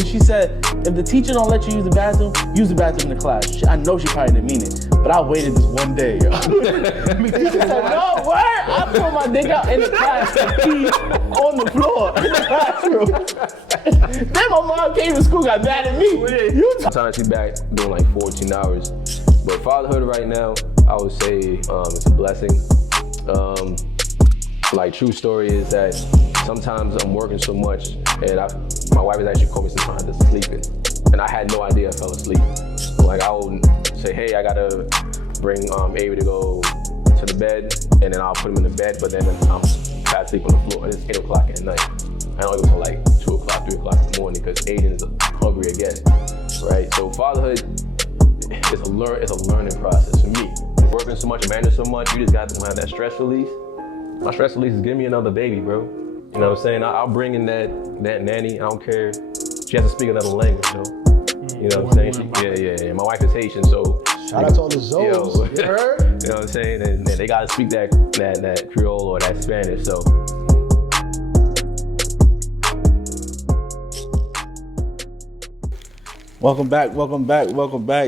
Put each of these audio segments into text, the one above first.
She said, if the teacher don't let you use the bathroom in the class. I know she probably didn't mean it, but I waited this one day, yo. She said, no, what? I pulled my dick out in the class and pee on the floor in the classroom. Then my mom came to school, got mad at me. Sometimes she's back doing like 14 hours. But fatherhood right now, I would say it's a blessing. Like true story is that sometimes I'm working so much and my wife has actually called me sometimes just sleeping. And I had no idea I fell asleep. Like I would say, hey, I gotta bring Avery to go to the bed, and then I'll put him in the bed, but then I'm fast asleep on the floor, and it's 8 o'clock at night. I don't go till like 2 o'clock, 3 o'clock in the morning because Aiden is hungry again, right? So fatherhood is a learning process for me. Working so much, managing so much, you just got to have that stress release. My stress release is give me another baby, bro. You know what I'm saying? I'll bring in that nanny. I don't care. She has to speak another language, though. You know what I'm saying? Yeah. My wife is Haitian, so. Shout out to all the Zoes. You heard? You know what I'm saying? And they gotta speak that Creole or that Spanish, so. Welcome back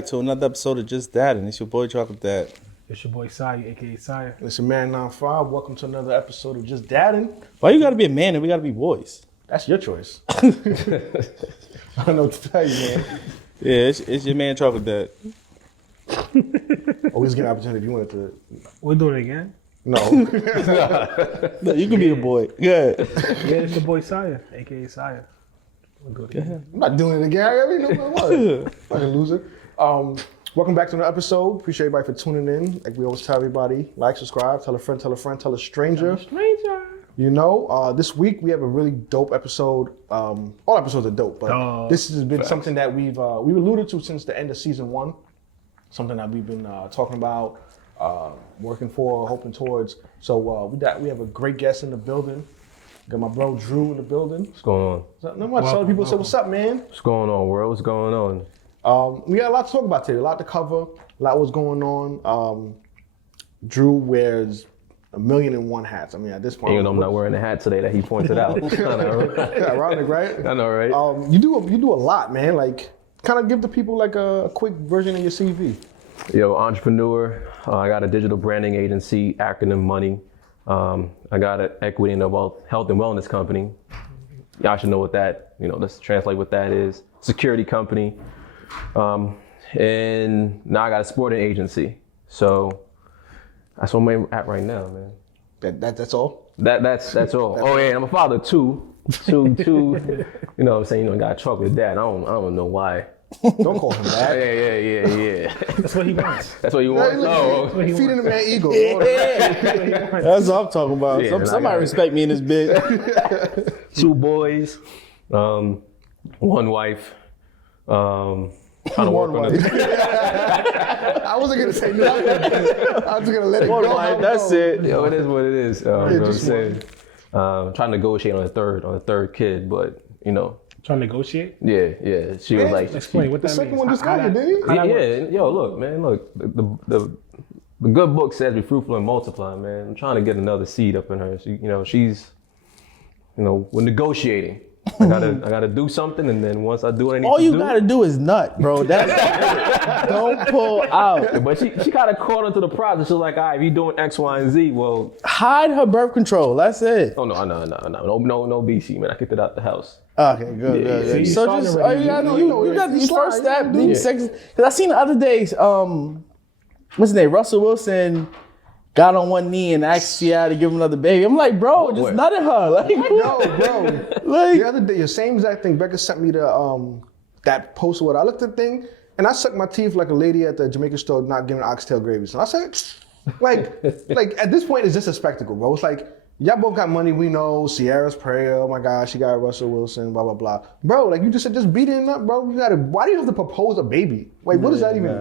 to another episode of Just That, and it's your boy Chocolate Dad. It's your boy Saya, aka Saya. It's your man 95. Welcome to another episode of Just Dadding. Why you gotta be a man and we gotta be boys? That's your choice. I don't know what to tell you, man. Yeah, it's your man Chocolate Dad. Always get an opportunity if you wanted to. We're doing it again? No. No, you can be a boy. Yeah. Yeah, it's your boy Saya, aka Saya. We'll do it again. I'm not doing it again. I already know what it was. Fucking loser. Welcome back to another episode. Appreciate everybody for tuning in. Like we always tell everybody, like, subscribe, tell a friend, tell a stranger. You know, this week we have a really dope episode. All episodes are dope, but this has been something that we've alluded to since the end of season 1. Something that we've been talking about, working for, hoping towards. So we have a great guest in the building. Got my bro Drew in the building. What's going on? Not much. Other people say, "What's up, man?" What's going on, world? What's going on? We got a lot to talk about today. A lot to cover. A lot was going on. Drew wears 1,000,001 hats. I mean, at this point, Even though I'm not wearing the hat today that he pointed out. Ironic, right? I know, right? You do a lot, man. Like, kind of give the people like a quick version of your CV. Yo, entrepreneur. I got a digital branding agency, acronym Money. I got an equity in a health and wellness company. Y'all should know what that, let's translate what that is. Security company. And now I got a sporting agency. So that's what I'm at right now, man. That's all? That's all. Oh yeah, I'm a father too. Two. You know what I'm saying? Got a chocolate dad. I don't know why. Don't call him that. Yeah. That's what he wants. That's what you want? No. Feeding the man ego. Yeah. That's what I'm talking about. Yeah, somebody respect me in this bit. 2 boys, 1 wife. Trying to work on it. I wasn't gonna say nothing. I was just gonna let it go. Wife, that's it. Yo, it is what it is. You know what I'm saying? Trying to negotiate on the third kid, but Trying to negotiate? Yeah. She was like, explain what that means. The second one just got it, didn't he? Yeah. Yo, look, man. Look, the good book says be fruitful and multiply, man. I'm trying to get another seed up in her. She's we're negotiating. I gotta do something, and then once I do what I need to do. All you gotta do is nut, bro. That's don't pull out. But she kind of caught into the process. She was like, all right, if you're doing X, Y, and Z, well. Hide her birth control. That's it. Oh, no, BC, man. I kicked it out the house. Okay, good. So just, you got these first steps, these seconds. Because I seen the other days, what's his name? Russell Wilson got on one knee and asked Seattle to give him another baby. I'm like, bro, just nut at her. Like, no, bro. Like, the other day, the same exact thing. Becca sent me that post or what. I looked at the thing and I sucked my teeth like a lady at the Jamaican store not giving oxtail gravy. So I said, like at this point, it's just a spectacle, bro. It's like, y'all both got money, we know. Sierra's prayer, oh my God, she got Russell Wilson, blah, blah, blah. Bro, like you just said, just beat it up, bro. Why do you have to propose a baby? Wait, what does that even,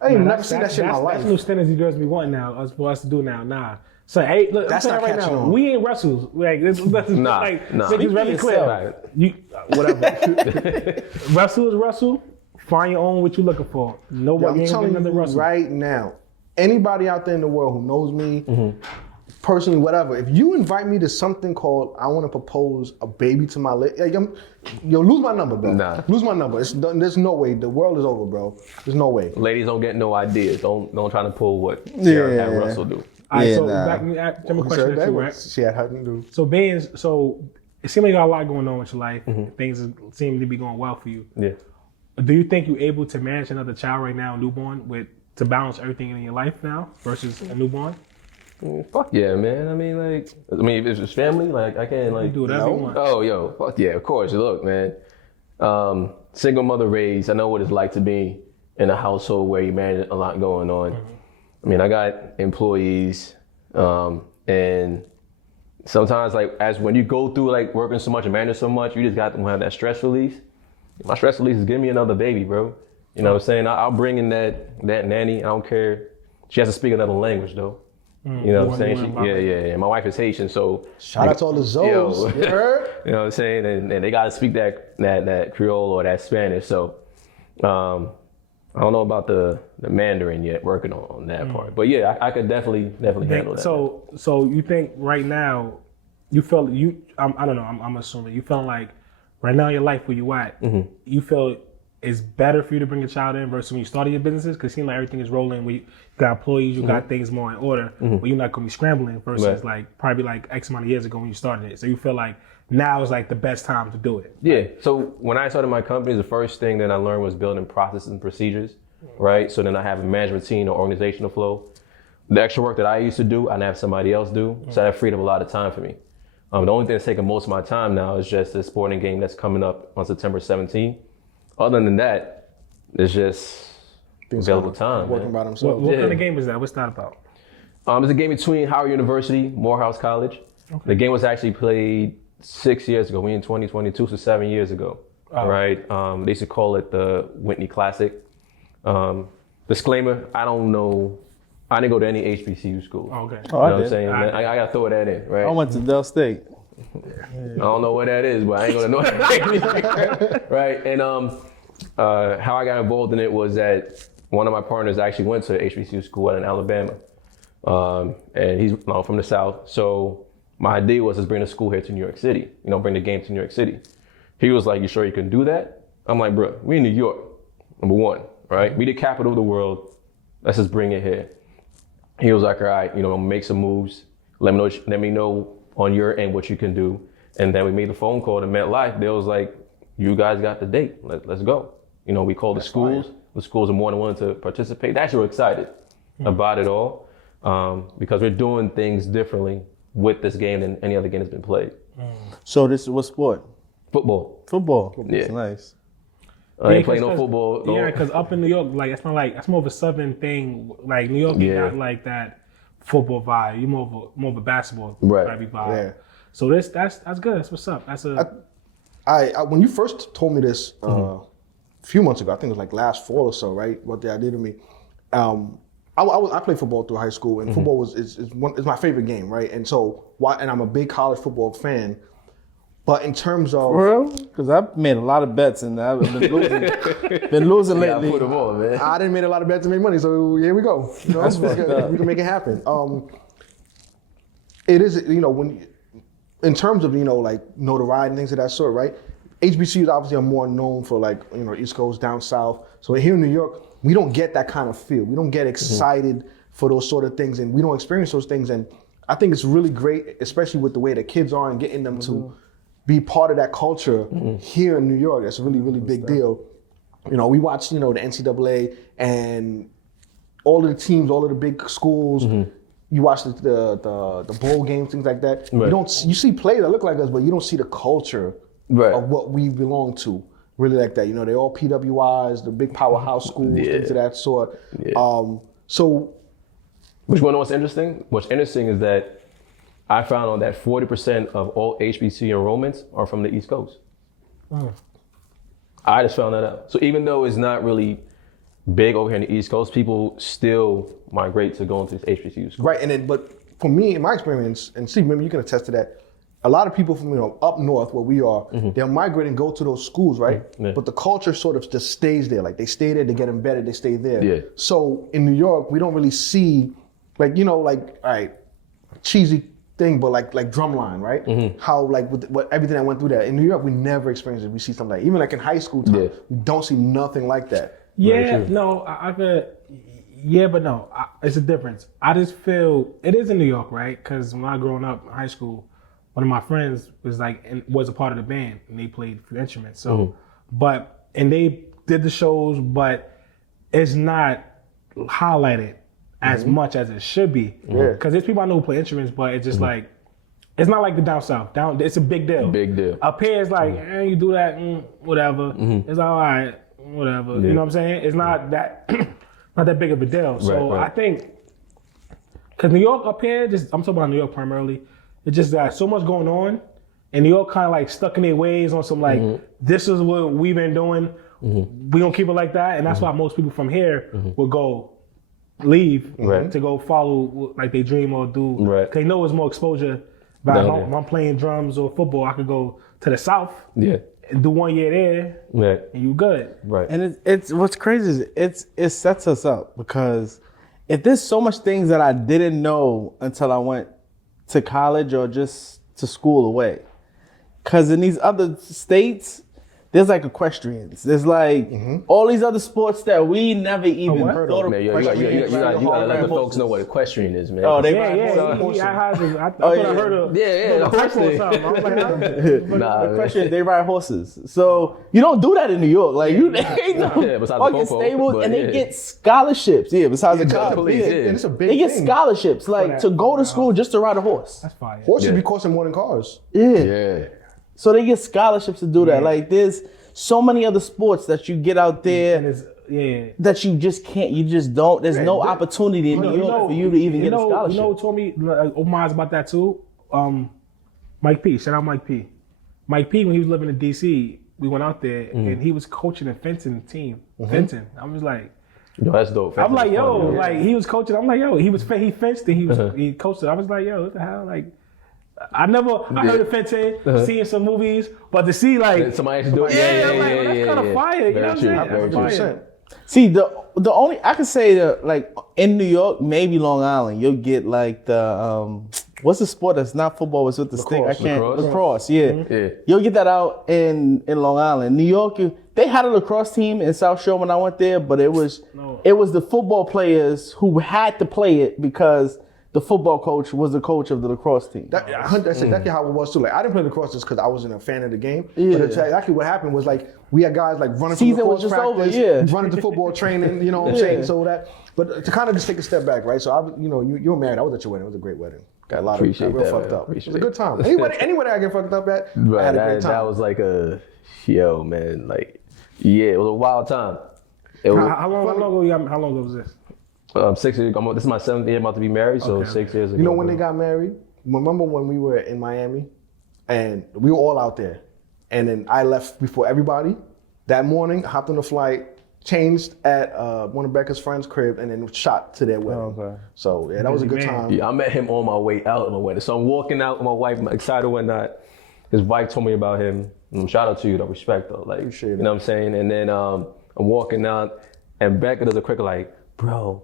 I ain't never seen that shit in my life. That's new standards you girls be wanting now, us to do now. Nah. So, hey, look, that's I'm saying right now, we ain't Russells. Like, this nah. It's very clear. Whatever. Russell is Russell. Find your own what you looking for. Nobody ain't getting another Russell. Right now, anybody out there in the world who knows me, personally, whatever. If you invite me to something called I want to propose a baby to my lady, lose my number, bro. Nah. Lose my number. There's no way. The world is over, bro. There's no way. Ladies don't get no ideas. Don't try to pull what Yeah, Sarah yeah, and yeah. Russell do. All right, Yeah, so nah. back to my question at you, right? She had nothing to do. So it seems like you got a lot going on with your life. Things seem to be going well for you. Yeah. Do you think you're able to manage another child right now, a newborn, to balance everything in your life now versus a newborn? Fuck yeah, man. I mean, if it's family, like I can't You do whatever you want. Oh, yo, fuck yeah, of course. Look, man. Single mother raised. I know what it's like to be in a household where you manage a lot going on. I mean, I got employees, and sometimes as when you go through working so much and managing so much, you just got to have that stress release. My stress release is give me another baby, bro. You know what I'm saying? I'll bring in that nanny. I don't care. She has to speak another language though. You know what I'm saying? Yeah. My wife is Haitian, so Shout out to all the Zoes. You heard? you know what I'm saying? And they gotta speak that Creole or that Spanish. So I don't know about the Mandarin yet, working on that part. But yeah, I could definitely handle that. So you think right now, I don't know, I'm assuming, you feel like right now in your life where you at, you feel it's better for you to bring a child in versus when you started your businesses? Because it seems like everything is rolling. You got employees, you got things more in order, but you're not going to be scrambling versus probably X amount of years ago when you started it. So you feel like now is the best time to do it. Yeah. So when I started my company, the first thing that I learned was building processes and procedures, right? So then I have a management team or organizational flow. The extra work that I used to do, I have somebody else do. So that freed up a lot of time for me. The only thing that's taking most of my time now is just the sporting game that's coming up on September 17th. Other than that, it's just available time. Working by themselves. What kind of game is that? What's that about? It's a game between Howard University, Morehouse College. Okay. The game was actually played 6 years ago. We in 2022, so 7 years ago, right? They used to call it the Whitney Classic. Disclaimer, I don't know. I didn't go to any HBCU school. Okay. You know what I'm saying? I got to throw that in, right? I went to Del State. I don't know what that is, but I ain't gonna know that. Right? And how I got involved in it was that one of my partners actually went to HBCU school in Alabama. And he's from the South. So my idea was to bring the school here to New York City, bring the game to New York City. He was like, "You sure you can do that?" I'm like, "Bro, we in New York, number one, right? We the capital of the world. Let's just bring it here." He was like, "All right, I'm gonna make some moves. Let me know on your end what you can do." And then we made the phone call to Metlife. They was like, "You guys got the date. Let's go." We called the schools. Fine. The schools are more than willing to participate. They actually were excited about it all because we're doing things differently with this game than any other game that's been played. So this is what sport? Football. Football. Yeah. That's nice. I ain't playing no football. Yeah, because up in New York, that's more of a southern thing. New York is not like that football vibe. You more of a basketball vibe. Yeah. So that's good. That's what's up. That's I when you first told me this a few months ago, I think it was last fall or so, right? What the idea to me. I played football through high school, and football is my favorite game, right? And so and I'm a big college football fan. But in terms of For real? Because I've made a lot of bets and I've been losing lately. I put them on, man. I didn't make a lot of bets to make money, so here we go. That's fucked up. We can make it happen. It is, when in terms of notoriety and things of that sort, right? HBCUs obviously are more known for East Coast, down south. So here in New York, we don't get that kind of feel. We don't get excited for those sort of things, and we don't experience those things. And I think it's really great, especially with the way the kids are and getting them to be part of that culture here in New York. That's a really, really big deal. We watch, the NCAA and all of the teams, all of the big schools. You watch the bowl games, things like that. Right. You see players that look like us, but you don't see the culture of what we belong to. Really like that. They're all PWIs, the big powerhouse schools, things of that sort. Yeah. But you want to know what's interesting? What's interesting is that I found out that 40% of all HBCU enrollments are from the East Coast. I just found that out. So even though it's not really big over here in the East Coast, people still migrate to go into these HBCU schools. Right, but for me, in my experience, and Steve, maybe you can attest to that, a lot of people from up north where we are, they'll migrate and go to those schools, right? Yeah. But the culture sort of just stays there. They stay there, they get embedded, they stay there. Yeah. So in New York, we don't really see, all right, cheesy thing, but like drumline, right? How like with what everything that went through that. In New York, we never experienced it. We see something like even like in high school time, we don't see nothing like that. Yeah, no, I feel. Yeah, but no, it's a difference. I just feel it is in New York, right? Because when I growing up in high school, one of my friends was was a part of the band and they played a few instruments. So, and they did the shows, but it's not highlighted as much as it should be. Because there's people I know who play instruments, but it's just like, it's not like the down south. It's a big deal. Big deal. Up here, it's like, you do that, whatever. It's all right, whatever. You know what I'm saying? It's not that not that big of a deal. So I think, because New York up here, I'm talking about New York primarily, it's just that so much going on, and New York kind of like stuck in their ways on some like, this is what we've been doing, we gonna keep it like that, and that's why most people from here will leave to go follow like they dream or do. They know it's more exposure. But if I'm playing drums or football, I could go to the South, and do 1 year there, and you good. And it's what's crazy is it sets us up, because if there's so much things that I didn't know until I went to college or just to school away, because in these other states, there's like equestrians. There's like all these other sports that we never even thought of. Man, you gotta let the folks know what equestrian is, man. Oh, they I thought I heard of the horse or something. I was like, equestrians, they ride horses. So you don't do that in New York. Like you, they besides the fucking popo, stables, and they get scholarships. Yeah, besides the college, And it's a big they get thing. scholarships like to go to school just to ride a horse. That's fire. Horses be costing more than cars. Yeah. So they get scholarships to do that. Like there's so many other sports that you get out there that you just can't, you just don't. There's no opportunity in New York for you to even get a scholarship. You know who told me, open eyes about that too? Mike P. Shout out Mike P. Mike P, when he was living in DC, we went out there and he was coaching a fencing team. Fencing. I was like, Yo, that's dope. I'm like, yo, like he was coaching. I'm like, yo, he fenced and he coached it. I was like, yo, what the hell? Like, I heard of fencing, seeing some movies, but to see like somebody else do it. I'm like, that's kind of fire. You know what I'm saying? See, the only I could say that like in New York, maybe Long Island, you'll get like the what's the sport that's not football? It's with the stick. I can't lacrosse. Yeah. You'll get that out in Long Island. New York, they had a lacrosse team in South Shore when I went there, but it was the football players who had to play it because the football coach was the coach of the lacrosse team. That's exactly how it was too. Like I didn't play lacrosse just because I wasn't a fan of the game. But it's exactly what happened was like we had guys like running from lacrosse practice, running to football training. You know what I'm saying? So that, but to kind of just take a step back, right? So you were married. I was at your wedding. It was a great wedding. Got a lot of real fucked up. It was a good time. Anywhere I get fucked up at, I had a great time. That was like it was a wild time. How long ago was this? 6 years. This is my 7th year. I'm about to be married, so 6 years ago. You know when they got married? Remember when we were in Miami, and we were all out there, and then I left before everybody. That morning, hopped on the flight, changed at one of Becca's friends' crib, and then shot to their wedding. So that was a good time. Yeah, I met him on my way out of my wedding. So I'm walking out with my wife, I'm excited or whatnot. His wife told me about him. Shout out to you, though. Respect, though. Like, you know what I'm saying? And then I'm walking out, and Becca does a quick like, bro.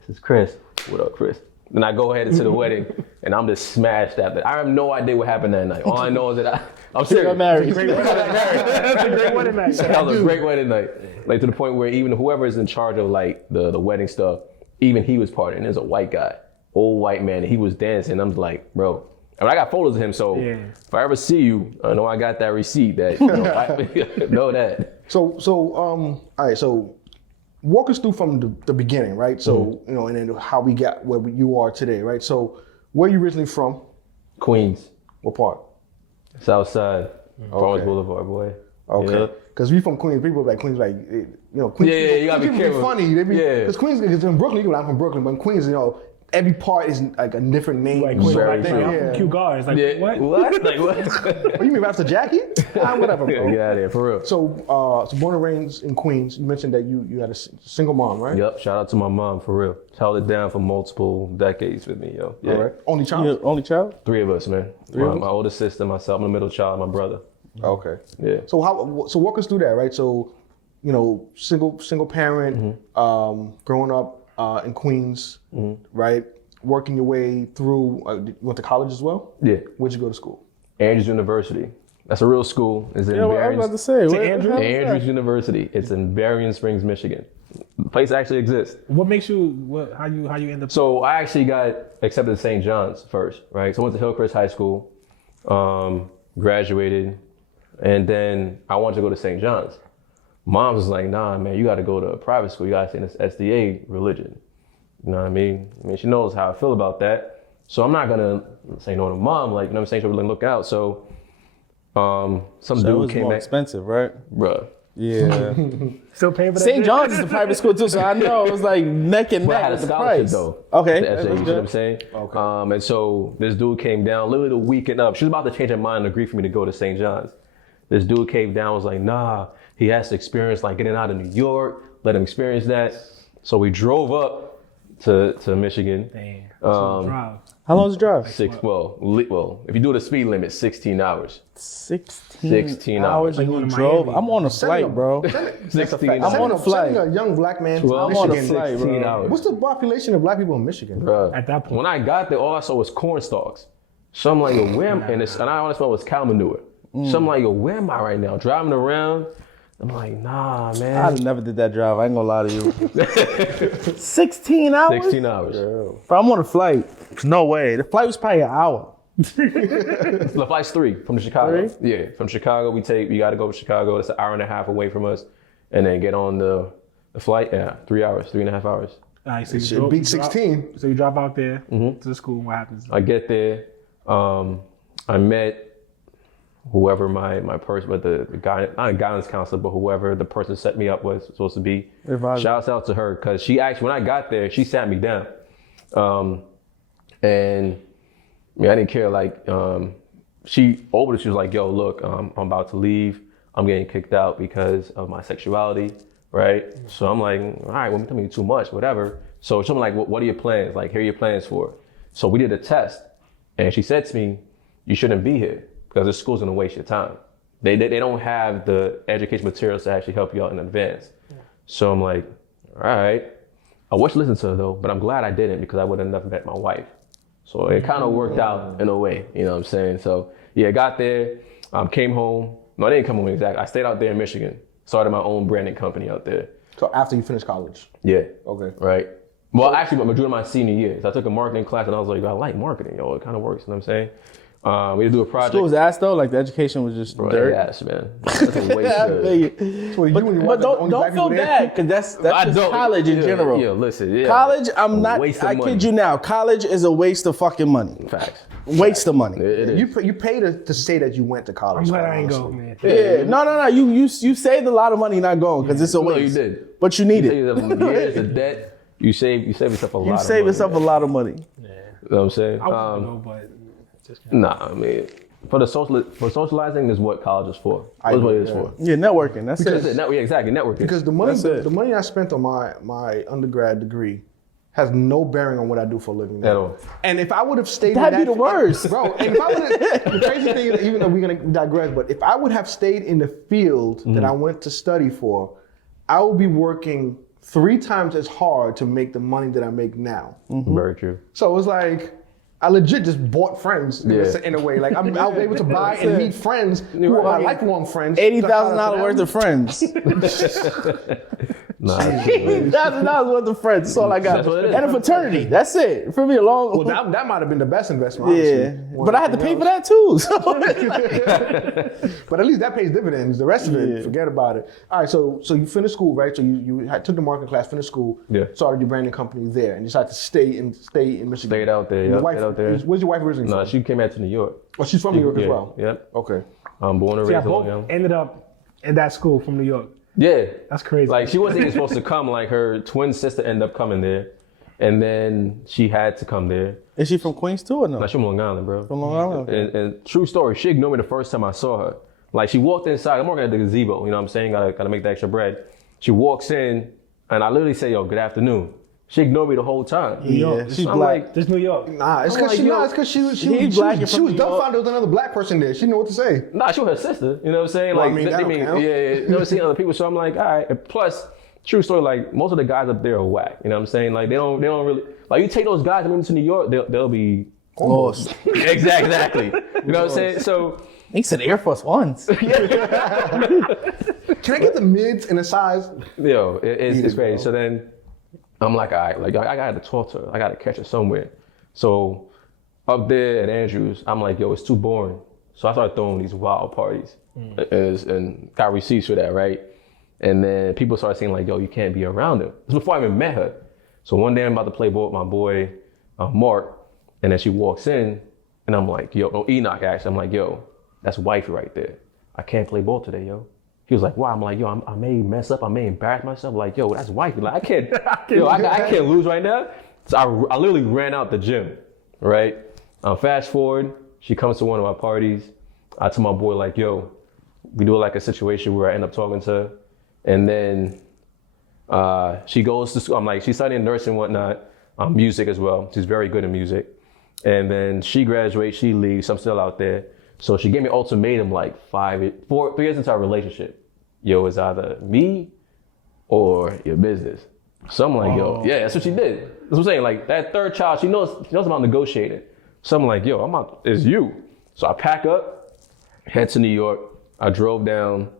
This is Chris. What up, Chris? Then I go ahead into the wedding, and I'm just smashed after. I have no idea what happened that night. All I know is that I'm serious. Got married. That's a great wedding night. That was a great wedding night. Like to the point where even whoever is in charge of like the wedding stuff, even he was partying. There's a white guy, old white man, and he was dancing. I'm like, bro. I mean, I got photos of him, so if I ever see you, I know I got that receipt. That I know that. So all right. So walk us through from the beginning, right? So and then how we got where you are today, right? So where are you originally from? Queens. What part? South Side. Farmers Boulevard, boy. Okay. Because we from Queens. People like Queens, like Queens. Yeah, you gotta be careful. Funny. Because Queens is in Brooklyn. I'm from Brooklyn, but in Queens, every part is like a different name. Like Queens, I'm from Kew Gardens. Like what? Like what? Oh, you mean after Jackie? Whatever, bro. Get out of here, for real. So born and raised in Queens. You mentioned that you had a single mom, right? Yep. Shout out to my mom, for real. Held it down for multiple decades with me, yo. Yeah. All right. Only child? Only child? 3 of us, man. My older sister, myself, my middle child, my brother. Okay. Yeah. So walk us through that, right? So, single parent, growing up in Queens, right? working your way through, you went to college as well? Yeah. Where'd you go to school? Andrews University. That's a real school. It's in Yeah, what I was about to say. Where- Andrews? where the hell is Andrews that? University. It's in Berrien Springs, Michigan. The place actually exists. What makes you? How you end up? So I actually got accepted to St. John's first, right? So I went to Hillcrest High School, graduated, and then I wanted to go to St. John's. Mom was like, nah, man, you got to go to a private school. You got to stay in this SDA religion. You know what I mean? She knows how I feel about that. So I'm not going to say no to mom. Like, you know what I'm saying? She'll really look out. So some That dude was came more back. expensive, right? Bruh. Yeah. Still paying for that? St. John's is a private school too, so I know it was like neck and But I neck had a with the scholarship price. though. Okay. To SAU, that's you know what good. I'm saying? Okay. And so this dude came down literally the weekend up. She was about to change her mind and agree for me to go to St. John's. This dude came down, was like, nah, he has to experience like getting out of New York, let him experience that. So we drove up to Michigan. Damn. Um, How long is the drive? Well, if you do the speed limit, 16 hours. 16 hours. and Like you going to drove. Miami. I'm on a flight, bro. 16 I'm on a hours. flight. Sending a young black man to 12, I'm on a Michigan. flight, bro. 16 hours. What's the population of black people in Michigan? Bruh. At that point. When I got there, all I saw was corn stalks. So I'm like, yo, where am and I only smelled was cow manure. So I'm like, yo, where am I right now? Driving around. I'm like, nah, man. I never did that drive. I ain't gonna lie to you. 16 hours? 16 hours. Bro, I'm on a flight. No way. The flight was probably an hour. The flight's 3 from Chicago. Yeah, from Chicago, we got to go to Chicago. It's an hour and a half away from us. And then get on the flight. Yeah, 3 hours, 3.5 hours. All right, so you Should drove- beat you drop- 16. So you drop out there to the school. What happens? I get there. I met whoever my person, but the guy, not a guidance counselor, but whoever the person set me up was supposed to be. Advisor. Shouts out to her, because she actually, when I got there, she sat me down. And I mean, I didn't care. Like, she was like, yo, look, I'm about to leave. I'm getting kicked out because of my sexuality, right? So I'm like, all right, well, tell me too much, whatever. So she's like, what are your plans? Like, here are your plans for. So we did a test, and she said to me, you shouldn't be here because the school's gonna waste your time. They don't have the education materials to actually help you out in advance. So I'm like, all right. I wish I listened to her though, but I'm glad I didn't, because I would have never met my wife. So it kind of worked out in a way, you know what I'm saying? So yeah, got there, came home. No, I didn't come home exactly. I stayed out there in Michigan, started my own branding company out there. So after you finish college. Yeah. Okay. Right. Well, actually, I'm doing my senior year. So I took a marketing class, and I was like, I like marketing, yo. It kind of works, you know what I'm saying? We had to do a project. School was ass though. Like the education was just Bro, dirt. Yes, man. That's a waste I of- feel you. So you But, when you but watch the don't only black feel people there? bad, because that's just college in general. Yeah, listen. Yeah. College, I'm not. Waste of I money. kid you now. College is a waste of fucking money. Facts. Waste of money. It is. You pay to say that you went to college. I'm glad quite I ain't honestly. go, man. Yeah. No. You saved a lot of money not going, because it's a No, waste. you did. But you need You it. saved yourself years of debt. You save yourself a lot. You save yourself a lot of money. You know what I'm saying? I was gonna go, but just Nah, I mean, for socializing is what college is for. That's what it is for. Yeah, networking. That's That's it. it. Yeah, exactly. Networking. Because the money, That's it. the money I spent on my undergrad degree has no bearing on what I do for a living now. At all. And if I would have stayed That'd in be that, the worst. bro. And if I would have, the crazy thing is, even though we're gonna digress, but if I would have stayed in the field that I went to study for, I would be working 3 times as hard to make the money that I make now. Very true. So it was like, I legit just bought friends in a way. Like I was able to buy and meet friends who are my lifelong friends. $80,000 worth of friends. Nah, $80,000 worth of friends. That's all I got. That's what it is. And a fraternity. That's it. For me, a long. Well, that might have been the best investment. yeah, Honestly, but I had to pay for that too. So. But at least that pays dividends. The rest of it, forget about it. All right, so you finished school, right? So you took the marketing class, finished school, started your branding company there, and decided to stay in Michigan. Stayed out there. And your Yep, wife, stayed out there. Where's your wife originally No, from? she came out to New York. Oh, she's from New York as well. Yep. Okay. I'm born and yeah, raised in Long both Island. ended up in that school from New York. Yeah. That's crazy. Like, she wasn't even supposed to come. Like, her twin sister ended up coming there. And then she had to come there. Is she from Queens too or no? Nah, she from Long Island, bro. From Long Island. Okay. And true story, she ignored me the first time I saw her. Like, she walked inside. I'm working at the gazebo, you know what I'm saying? Gotta make the extra bread. She walks in, and I literally say, yo, good afternoon. She ignored me the whole time. Yeah, she's I'm black. like, Just New York. Nah, it's I'm because like, she was He's black and she from was New York. dumbfounded. There was another black person there. She didn't know what to say. nah, she was her sister. You know what I'm saying? Well, I Like, mean, that don't count. yeah, you know what I'm saying? Other people. So I'm like, all right. And plus, true story, like most of the guys up there are whack. You know what I'm saying? Like they don't really, like you take those guys and move them to New York, they'll be Lost. exactly. You know what I'm saying? So He said Air Force Ones. Can I get the mids and the size? yo, it's crazy. So then I'm like, all right, like I gotta talk to her. I gotta catch her somewhere. So up there at Andrews, I'm like, yo, it's too boring. So I started throwing these wild parties and got receipts for that, right? And then people started saying like, yo, you can't be around her. This was before I even met her. So one day I'm about to play ball with my boy, Mark, and then she walks in and I'm like, yo, no, Enoch actually. I'm like, yo, that's wifey right there. I can't play ball today, yo. He was like, why? I'm like, yo, I may mess up. I may embarrass myself. Like, yo, that's wifey. Like, I can't lose right now. So I literally ran out the gym, right? Fast forward, she comes to one of my parties. I tell my boy like, yo, we do like a situation where I end up talking to her. And then she goes to school. I'm like, she's studying nursing and whatnot, music as well. She's very good in music. And then she graduates, she leaves. I'm still out there. So she gave me an ultimatum like 3 years into our relationship. Yo, it's either me or your business. So I'm like, yo, yeah, that's what she did. That's what I'm saying. Like that third child, she knows about negotiating. So I'm like, yo, it's you. So I pack up, head to New York. I drove down.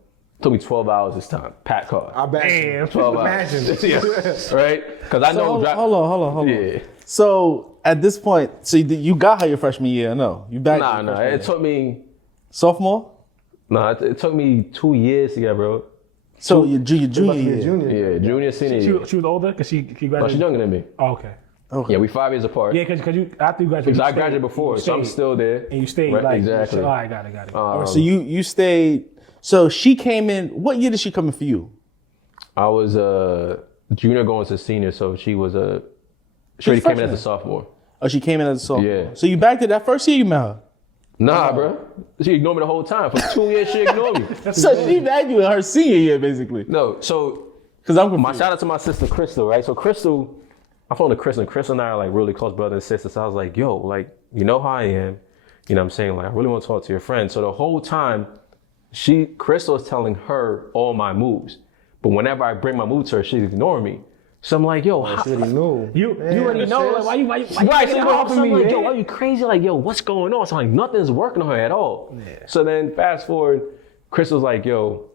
Took me 12 hours this time. Packed car. I bet. Damn. 12 hours. Yeah. Right? Because I know. Hold on. Yeah. So at this point, so you got her your freshman year, no? You back? Nah. It took me. Sophomore? Nah, it took me 2 years to get, bro. So your junior year. Junior. Yeah, junior, senior year. She was older because she graduated. No, she's younger than me. Oh, okay. Okay. Yeah, we 5 years apart. Yeah, because you after you graduated. Because you I stayed. graduated before, You so I'm stayed. still there. And you stayed Right, like exactly. All right, got it. All right, so you stayed. So she came in. What year did she come in for you? I was a junior going to senior, so she was she already came in as a sophomore. Oh, she came in as a sophomore. Yeah. So you backed it that first year you met her. Nah, bro. She ignored me the whole time. For 2 years, she ignored me. So she backed you in her senior year, basically. No, so Because I'm my confused. shout out to my sister Crystal, right? So Crystal, I'm from Crystal, and Crystal and I are like really close brothers and sisters. So I was like, yo, like, you know how I am. You know what I'm saying? Like, I really want to talk to your friend. So the whole time, Crystal is telling her all my moves. But whenever I bring my move to her, she's ignoring me. So I'm like, yo, how, She already knew. You already know. Like, why you right, taking so it off I'm me? like, yo, man? are you crazy? Like, yo, what's going on? So I'm like, nothing's working on her at all. Yeah. So then fast forward, Crystal's like, yo,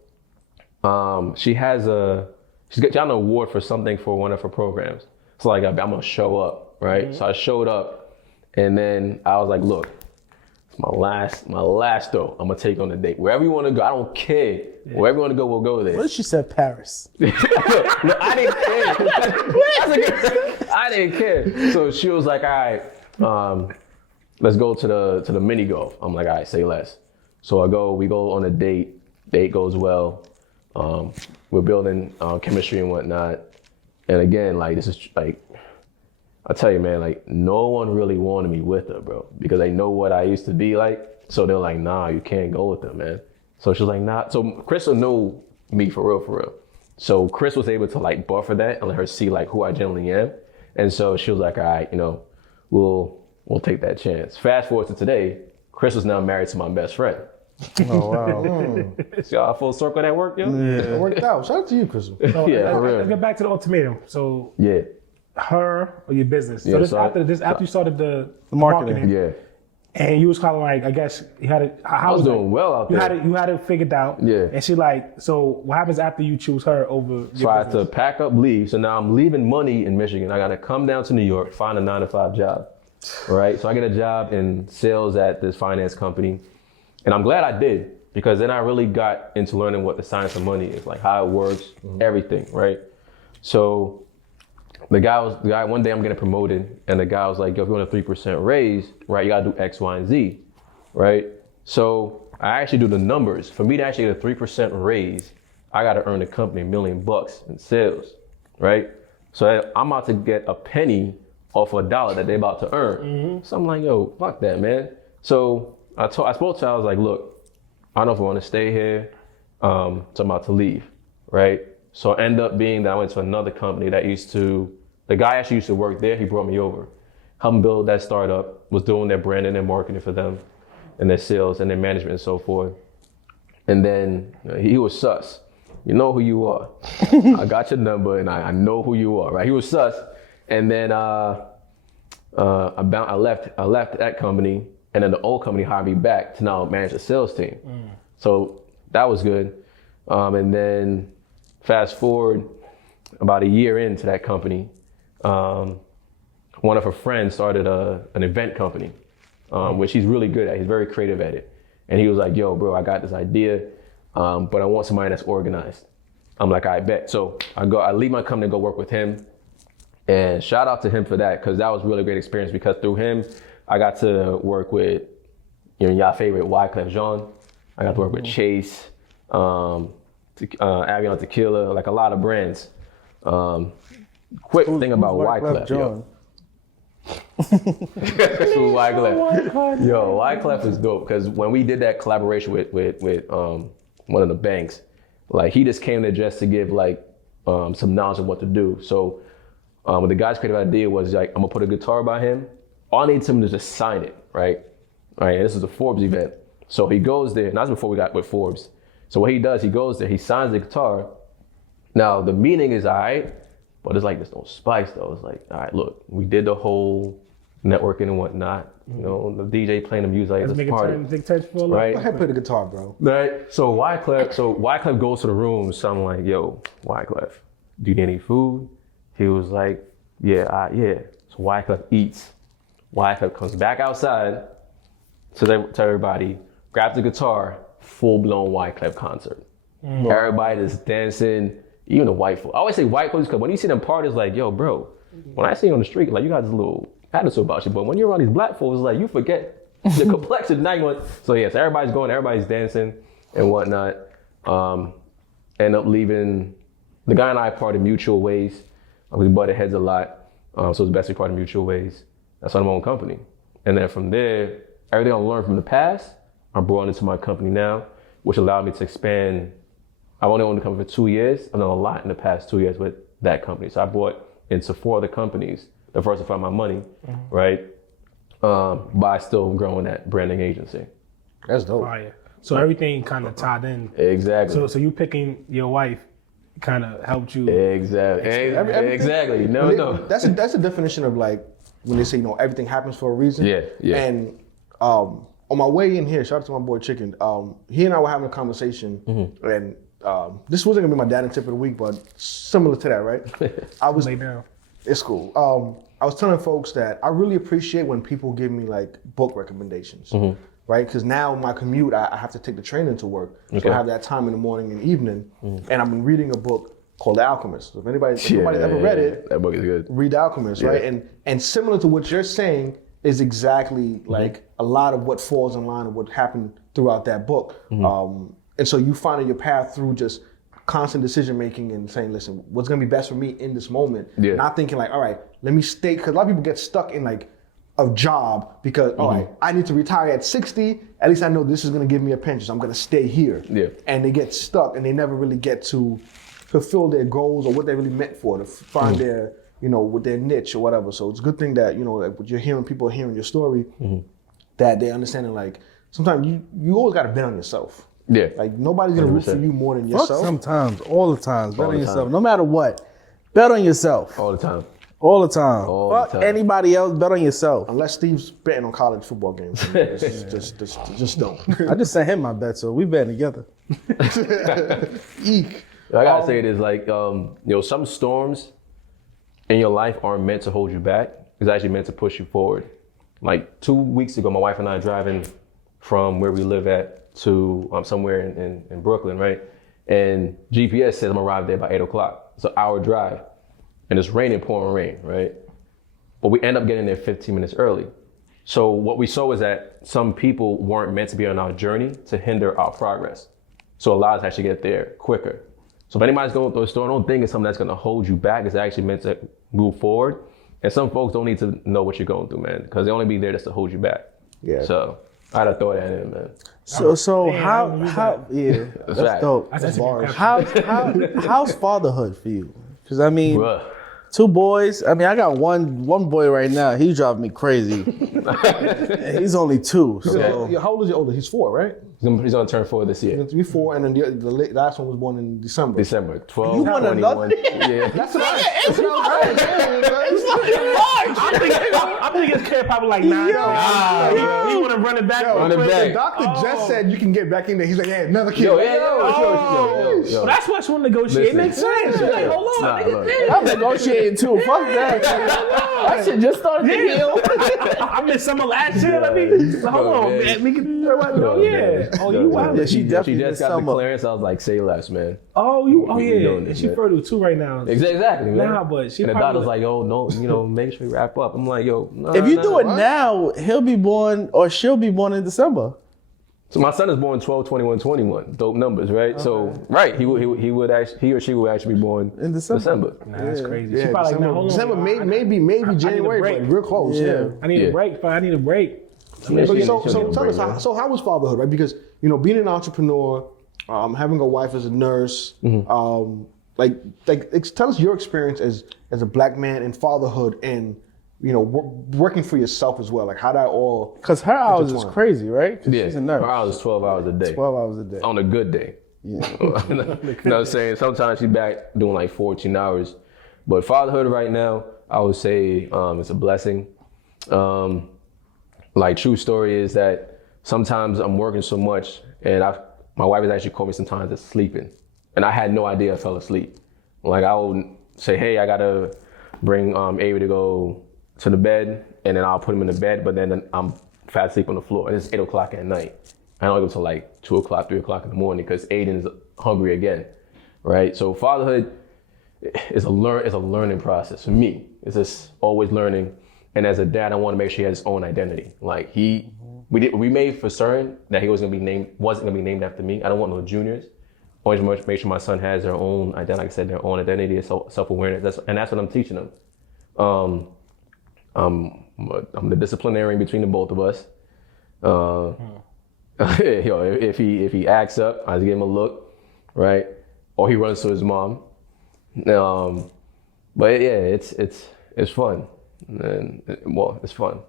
she's got an award for something for one of her programs. So like, I'm gonna show up, right? So I showed up, and then I was like, look, it's my last throw. I'm gonna take you on a date. Wherever you wanna go, I don't care. Wherever you wanna go, we'll go there. What if she said Paris? No, I didn't care. I didn't care. So she was like, all right, let's go to the mini golf. I'm like, all right, say less. So we go on a date. Date goes well. We're building chemistry and whatnot. And again, like, this is like, I tell you, man, like, no one really wanted me with her, bro, because they know what I used to be like. So they're like, nah, you can't go with them, man. So she was like, nah. So Crystal knew me for real. So Chris was able to like buffer that and let her see like who I generally am. And so she was like, all right, you know, we'll take that chance. Fast forward to today, Chris is now married to my best friend. Oh, wow. See how full circle that worked, yo? It worked out. Shout out to you, Crystal. So, Yeah, for real. Let's get back to the ultimatum. So Yeah, her or your business. So Yeah, this so after you started the marketing. yeah. and you was kind of like, I guess you had it. I was doing well out You there. had it figured out. Yeah. And she like, so what happens after you choose her over So your I had to business? pack up, leave. So now I'm leaving money in Michigan. I got to come down to New York, find a 9-to-5 job, right? So I get a job in sales at this finance company. And I'm glad I did, because then I really got into learning what the science of money is, like how it works, everything, right? So the guy, one day I'm getting promoted, and the guy was like, yo, if you want a 3% raise, right, you got to do X, Y, and Z, right? So I actually do the numbers. For me to actually get a 3% raise, I got to earn the company $1 million in sales, right? So I'm about to get a penny off a dollar that they're about to earn. So I'm like, yo, fuck that, man. So I spoke to her, I was like, look, I don't know if I want to stay here, so I'm about to leave, right? So it ended up being that I went to another company that the guy actually used to work there, he brought me over. Helped build that startup, was doing their branding and marketing for them, and their sales and their management and so forth. And then he was sus. You know who you are. I got your number and I know who you are, right? He was sus. And then I left that company, and then the old company hired me back to now manage a sales team. So that was good. And then fast forward about a year into that company, one of her friends started an event company, which he's really good at. He's very creative at it. And he was like, yo, bro, I got this idea, but I want somebody that's organized. I'm like, I bet. So I leave my company and go work with him. And shout out to him for that, because that was a really great experience, because through him, I got to work with, y'all favorite Wyclef Jean. I got to work with Chase, Avion Tequila, like a lot of brands. Quick thing about Wyclef, yo. Wyclef. Yo, Wyclef is dope, because when we did that collaboration with one of the banks, like he just came there just to give like some knowledge of what to do. So what the guy's creative idea was like, I'm gonna put a guitar by him. All I need him to just sign it, right? All right, and this is a Forbes event. So he goes there, and that's before we got with Forbes. So what he does, he goes there, he signs the guitar. Now the meaning is all right, but it's like there's no spice though. It's like, all right, look, we did the whole networking and whatnot. You know, the DJ playing the music, like this party. Right? I had to play the guitar, bro. Right. So Wyclef goes to the room. So I'm like, yo, Wyclef, do you need any food? He was like, yeah. So Wyclef eats. Wyclef comes back outside to everybody, grabs the guitar, full-blown Wyclef concert. Everybody is dancing, even the white folks. I always say white folks because when you see them parties, like, yo, bro, when I see you on the street, like, you got this little attitude about you, but when you're around these black folks, like, you forget the complexion. Now you want, so yes, everybody's going, everybody's dancing and whatnot. End up leaving, the guy and I parted mutual ways. We butted heads a lot, so it's best we parted mutual ways. That's why I'm my own company. And then from there, everything I learned from the past, I brought into my company now, which allowed me to expand. I've only owned the company for 2 years. I've done a lot in the past 2 years with that company. So I brought into 4 other companies, diversify my money, right? By still growing that branding agency. That's dope. So everything kind of tied in. Exactly. So you picking your wife kind of helped you. Exactly. Exactly. No. That's a definition of like when they say, everything happens for a reason. Yeah. And on my way in here, shout out to my boy Chicken. He and I were having a conversation, and this wasn't gonna be my dad and tip of the week, but similar to that, right? I was lay down. It's cool. I was telling folks that I really appreciate when people give me like book recommendations, right? Because now my commute, I have to take the train into work, so I have that time in the morning and evening, and I've been reading a book called The Alchemist. So if nobody's ever read it, that book is good. Read The Alchemist, right? And similar to what you're saying is exactly like a lot of what falls in line of what happened throughout that book. And so you finding your path through just constant decision making and saying, listen, what's gonna be best for me in this moment? Not thinking like, all right, let me stay, because a lot of people get stuck in like a job because, all right, I need to retire at 60, at least I know this is gonna give me a pension, so I'm gonna stay here. And they get stuck and they never really get to fulfill their goals or what they really meant for, to find their, with their niche or whatever. So it's a good thing that, like what you're hearing, people are hearing your story, that they're understanding like, sometimes you always gotta bet on yourself. Like nobody's gonna root for you more than yourself. Sometimes, all the time, bet on yourself. No matter what, bet on yourself. All the time. All the time. Fuck anybody else, bet on yourself. Unless Steve's betting on college football games. just don't. I just sent him my bet, so we bet together. Eek. I gotta say it is like, some storms in your life aren't meant to hold you back. It's actually meant to push you forward. Like 2 weeks ago, my wife and I are driving from where we live at to somewhere in Brooklyn, right? And GPS says I'm gonna arrive there by 8 o'clock. It's an hour drive. And it's raining, pouring rain, right? But we end up getting there 15 minutes early. So what we saw was that some people weren't meant to be on our journey to hinder our progress. So it allows us to actually get there quicker. So if anybody's going through a storm, don't think it's something that's gonna hold you back. It's actually meant to move forward. And some folks don't need to know what you're going through, man, because they only be there just to hold you back. So I had to throw that in, man. So how that's dope. That's bars. How's fatherhood for you? Because I mean, 2 boys. I mean, I got one boy right now. He's driving me crazy. He's only 2. So how old is your older? He's 4, right? He's gonna turn 4 this year. He's gonna be 4, and then the last one was born in December. December 12, You want 21. Yeah. That's what I I think his kid probably like 9. He want to run it back. Run it back. The doctor just said you can get back in there. He's like, yeah, another kid. Yo. So that's why she want to negotiate. It makes sense. She's like, hold on, nigga. I'm negotiating too. Fuck that. That shit just started to heal. I missed summer last year. Hold on, man. We can. You wild. Yeah, she definitely She just got the summer. clearance. I was like, say less, man. Yeah. doing And this, she man. fertile too right now. Exactly, man. Nah, but she and the probably doctor's like, oh, no, make sure you wrap up. I'm like, yo, nah, If you nah. do it now, he'll be born or she'll be born in December. So my son is born 12, 21, 21. Dope numbers, right? So, right, he or she would actually be born In December. Nah, that's crazy. Yeah, She probably like, man, hold on. December, I maybe need a January, break. but real close. Yeah. need Yeah. a break. I need a break. Yeah, she- So she'll get a tell break, us, man. so how was fatherhood, right? Because being an entrepreneur, having a wife as a nurse, tell us your experience as a black man in fatherhood and working for yourself as well. Like how that all. Because her hours is Intertwined. crazy, right? 'Cause Yeah, she's a nurse. her hours is 12 hours a day. 12 hours a day. On a good day. Yeah. You know what I'm saying? Sometimes she's back doing like 14 hours. But fatherhood right now, I would say it's a blessing. Like true story is that sometimes I'm working so much and my wife has actually called me sometimes as sleeping. And I had no idea I fell asleep. Like I would say, hey, I gotta bring Avery to go to the bed, and then I'll put him in the bed, but then I'm fast asleep on the floor. And it's 8 o'clock at night. I don't wake up till like 2 o'clock, 3 o'clock in the morning because Aiden's hungry again, right? So fatherhood is a learning process for me. It's just always learning. And as a dad, I want to make sure he has his own identity. Like we made for certain that he wasn't gonna be named after me. I don't want no juniors. Always make sure my son has their own identity. Like I said, their own identity and self-awareness. And that's what I'm teaching them. I'm the disciplinarian between the both of us. If he acts up, I just give him a look, right? Or he runs to his mom. But yeah, it's fun. And it's fun.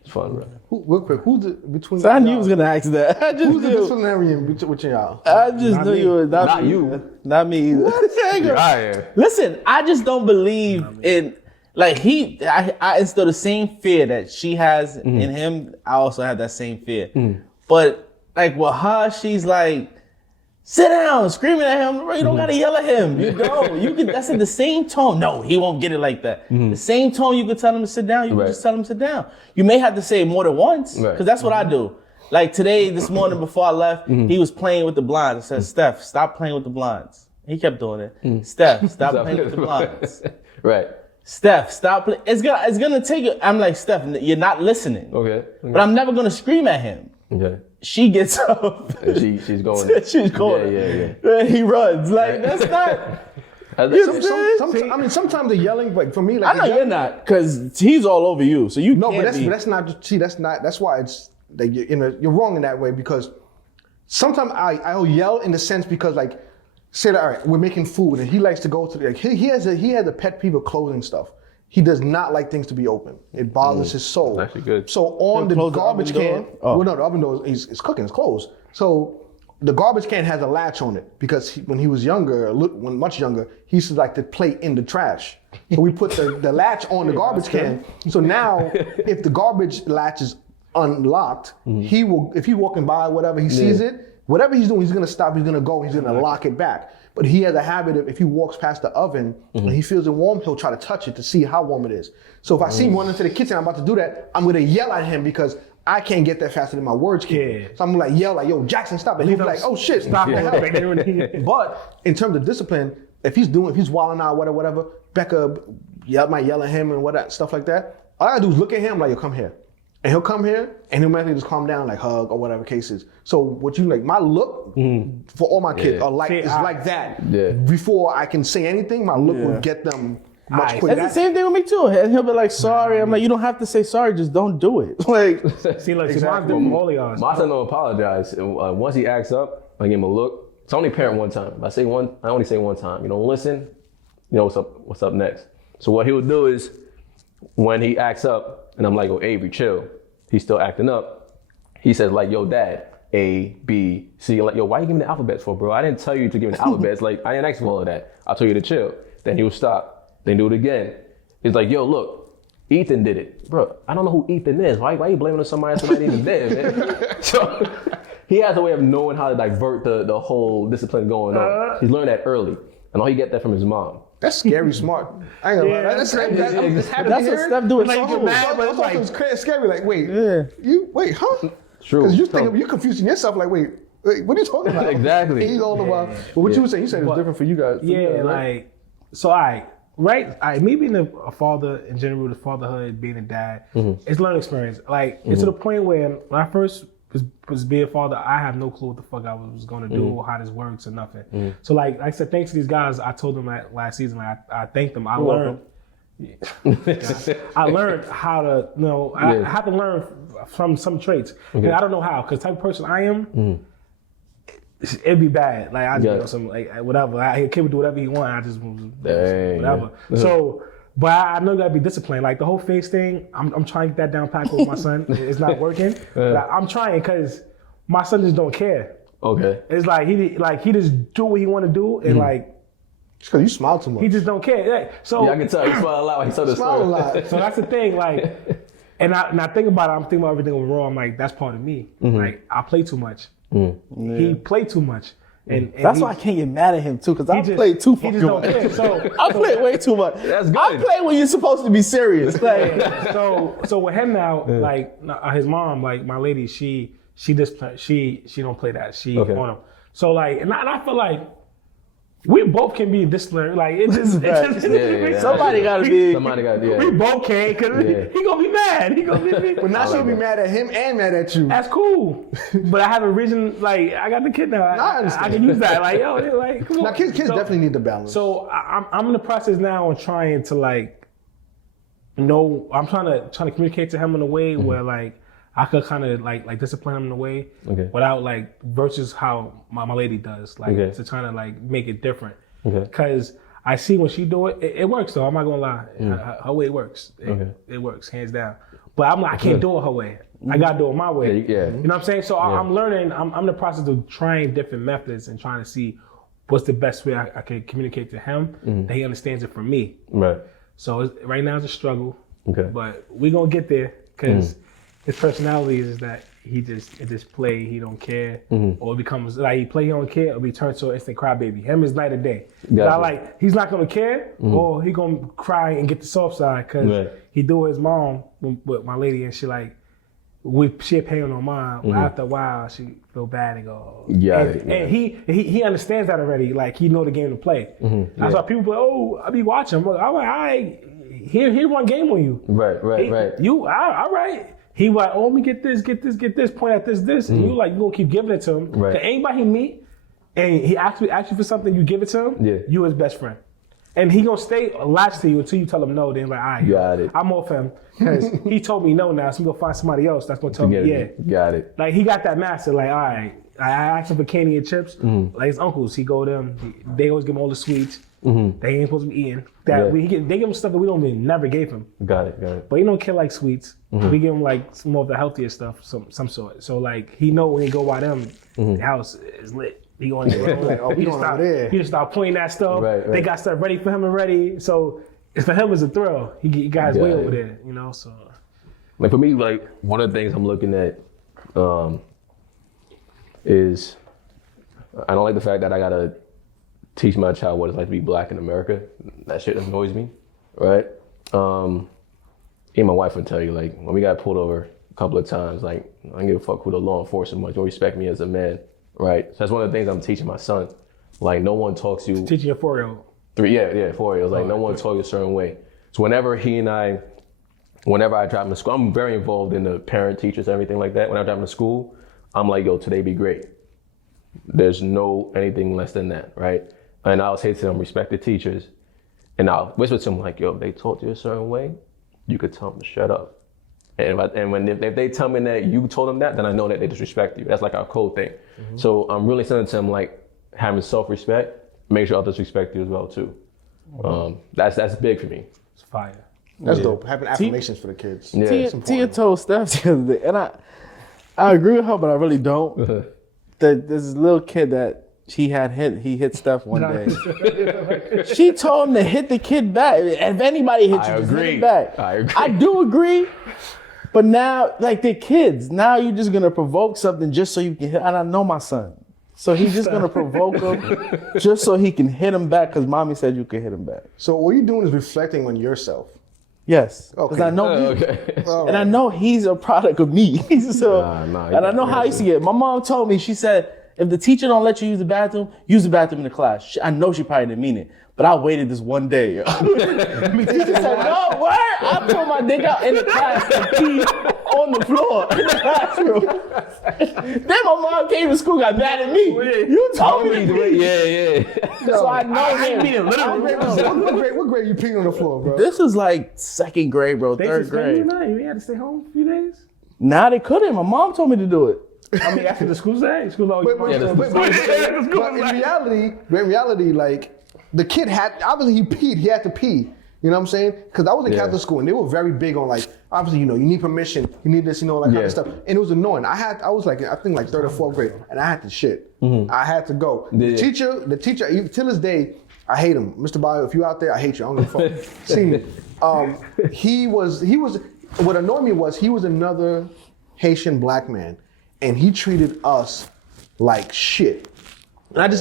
It's fun, bro. Real quick, who's between? So I knew you was going to ask that. I just Who's the knew. disciplinarian between y'all? I just knew you were Not me you. either. Not me either. I am. Listen, I just don't believe in, like I instill the same fear that she has in him. I also have that same fear. But like with her, she's like, sit down, screaming at him. Bro, you don't gotta yell at him. You don't. You can. That's in the same tone. No, he won't get it like that. The same tone you could tell him to sit down. You can just tell him to sit down. You may have to say it more than once, because that's what I do. Like this morning before I left, he was playing with the blinds. I said, Steph, stop playing with the blinds. He kept doing it. Steph, stop playing with the blinds. Right. Steph, stop playing. It's gonna take it. I'm like, Steph, you're not listening. Okay. But I'm never gonna scream at him. Okay. She gets up. And she's going. She's going. Yeah. He runs. Like, that's not. Sometimes the yelling, like for me, like I know you're not, because he's all over you. So you No, can't but be. that's not. See, that's why it's like you're wrong in that way, because sometimes I'll yell in the sense because like say that all right, we're making food and he likes to go to like he has a pet peeve of closing stuff. He does not like things to be open. It bothers his soul. That's actually good. So on the close the garbage oven can, door? Oh. well, no, the oven door is cooking. It's closed. So the garbage can has a latch on it because when he was younger, much younger, he used to like to play in the trash. So we put the latch on the garbage can. So now, if the garbage latch is unlocked, he will. If he's walking by, whatever he sees it, whatever he's doing, he's gonna stop. He's gonna go. He's gonna lock it back. But he has a habit of if he walks past the oven and he feels it warm, he'll try to touch it to see how warm it is. So if I see him running to the kitchen, I'm about to do that, I'm gonna yell at him because I can't get that faster than my words can. Yeah. So I'm gonna yell like, yo, Jackson, stop it. He'll be like, oh shit, stop it. But in terms of discipline, if he's wilding out, whatever, Becca might yell at him and whatever, stuff like that. All I gotta do is look at him like, yo, come here. And he'll come here and he'll magically just calm down, like hug or whatever case is. So what you like, my look for all my kids are like, is like that. Yeah. Before I can say anything, my look will get them much quicker. That's the same thing with me too. And he'll be like, sorry. I'm like, you don't have to say sorry, just don't do it. Like, See, like, exactly. All y'all. My son don't apologize. Once he acts up, I give him a look. It's only parent one time. I only say one time. You don't listen, you know what's up next. So what he'll do is, when he acts up, and I'm like, oh, Avery, chill. He's still acting up. He says like, yo, dad. A, B, C. Like, yo, why you giving me the alphabets for, bro? I didn't tell you to give me the alphabets. Like, I didn't ask for all of that. I told you to chill. Then he would stop. Then do it again. He's like, yo, look, Ethan did it. Bro, I don't know who Ethan is. Why you blaming on somebody that's not even there, man? So he has a way of knowing how to divert the whole discipline going on. He's learned that early. And all he get that from his mom. That's scary smart. I ain't gonna lie. That's what Steph doing. Like, Like, mad, but it's like scary. Like, wait, huh? True. Because you're confusing yourself. Like, wait, what are you talking about? Exactly. He's all the while. But what you were saying, you said it's different for you guys. Like, so me being a father in general, the fatherhood, being a dad, it's a learning experience. Like, it's to the point where when I first was being a father, I have no clue what the fuck I was going to do or how this works or nothing. So like I said, thanks to these guys, I told them that last season, I thanked them. I learned I learned how to, I had to learn from some traits. Okay. I don't know how, because the type of person I am, it'd be bad. Like, I just some, like, whatever. A kid would do whatever he want. I just whatever. So, but I know you gotta be disciplined. Like the whole face thing, I'm trying to get that down pat with my son. It's not working. But I'm trying because my son just don't care. Okay. It's like he just do what he want to do, and like. Just because you smile too much. He just don't care. So I can tell you smile a lot when he told the story. Smile a lot. So that's the thing. Like, and I think about it. I'm thinking about everything overall. I'm like, that's part of me. Like, I play too much. He played too much. And that's why I can't get mad at him too, because I play too fucking much. So I play way too much. That's good. I play when you're supposed to be serious. Like, so with him now, like his mom, like my lady, she don't play that. She on him. So like, and I feel like we both can be disciplined. Like it just somebody gotta be. We both can, because he gonna be mad. He gonna be. But now she'll be mad at him and mad at you. That's cool. But I have a reason. Like I got the kid now. I understand. I can use that. Like yo, like come on. Now kids definitely need the balance. So I'm in the process now of trying to like. I'm trying to communicate to him in a way where like. I could kind of like discipline him in a way without like versus how my lady does, like to try to like make it different. Because I see when she do it, it works though. I'm not gonna lie, her way works. It works hands down. But I'm like, I can't do it her way. I gotta do it my way. You know what I'm saying? So I'm learning. I'm in the process of trying different methods and trying to see what's the best way I can communicate to him that he understands it from me. Right. So right now it's a struggle. But we gonna get there because. His personality is that he just play, he don't care, or it becomes like he play, he don't care, or he turns to an instant crybaby. Him is night or day. He's not gonna care, or he gonna cry and get the soft side because he do his mom with my lady, and she she pay on her mind. After a while, she feel bad and go. And he understands that already. Like he know the game to play. That's why people like, oh, I be watching. I'm like, here one game on you. Right. You all right. He like, oh, let me get this, point at this, and you gonna keep giving it to him. Right. Anybody he meet, and he actually asks you for something, you give it to him, you his best friend. And he gonna stay latched to you until you tell him no, then like, all right, got it. I'm off him. Because he told me no now, so I'm gonna find somebody else that's gonna tell me Got it. Like he got that master, like, all right, I asked him for candy and chips, like his uncles, he go to them, they always give him all the sweets. They ain't supposed to be eating. They give him stuff that we don't even never gave him. Got it. But he don't care like sweets. We give him like some more of the healthier stuff, some sort. So like he know when he go by them, the house is lit. He going like, oh, we going out there. He just start pointing that stuff. Right. They got stuff ready for him already. So it's for him, it's a thrill. He got his way over there, So like for me, like one of the things I'm looking at is I don't like the fact that I gotta teach my child what it's like to be black in America. That shit annoys me, right? Even my wife would tell you, like, when we got pulled over a couple of times, like, I don't give a fuck who the law enforcement much. Don't respect me as a man, right? So that's one of the things I'm teaching my son. Like, no one talks to you. Teaching your 4-year-old. 4-year-olds. Like, no one talks you a certain way. So whenever I drive him to school, I'm very involved in the parent, teachers, everything like that. When I drive him to school, I'm like, yo, today be great. There's no anything less than that, right? And I'll say to them, respect the teachers. And I'll whisper to them like, yo, if they talk to you a certain way, you could tell them to shut up. And if they tell me that you told them that, then I know that they disrespect you. That's like our code thing. So I'm really saying to them like having self-respect, make sure others respect you as well too. That's big for me. It's fire. That's dope. Having affirmations for the kids. Tia told Steph the other day, and I agree with her, but I really don't. There's this little kid that he hit Steph one day. She told him to hit the kid back. If anybody hits you, just hit it back. I agree. I do agree. But now, like, they're kids. Now you're just gonna provoke something just so you can hit. And I know my son. So he's just gonna provoke him just so he can hit him back because mommy said you could hit him back. So what you're doing is reflecting on yourself. Yes. Okay. Because I know All and I right. know he's a product of me. So Nah, and I know how I used to get. My mom told me, she said, if the teacher don't let you use the bathroom in the class. I know she probably didn't mean it, but I waited this one day. Teacher said, no, what? I pulled my dick out in the class and pee on the floor in the classroom. Then my mom came to school, got mad at me. You told me to pee. Yeah. So I know him. What grade you peeing on the floor, bro? This is like second grade, bro, third grade. You had to stay home a few days? Now they couldn't. My mom told me to do it. I mean, after the school's day? School's always But in reality, like, the kid obviously he peed, he had to pee. You know what I'm saying? Because I was in Catholic school and they were very big on, like, obviously, you need permission, you need this, all that kind of stuff. And it was annoying. I was like, I think like third or fourth grade, and I had to shit. I had to go. The teacher, even till this day, I hate him. Mr. Bio, if you out there, I hate you. I don't give a fuck. See me. He was, what annoyed me was he was another Haitian black man. And he treated us like shit. And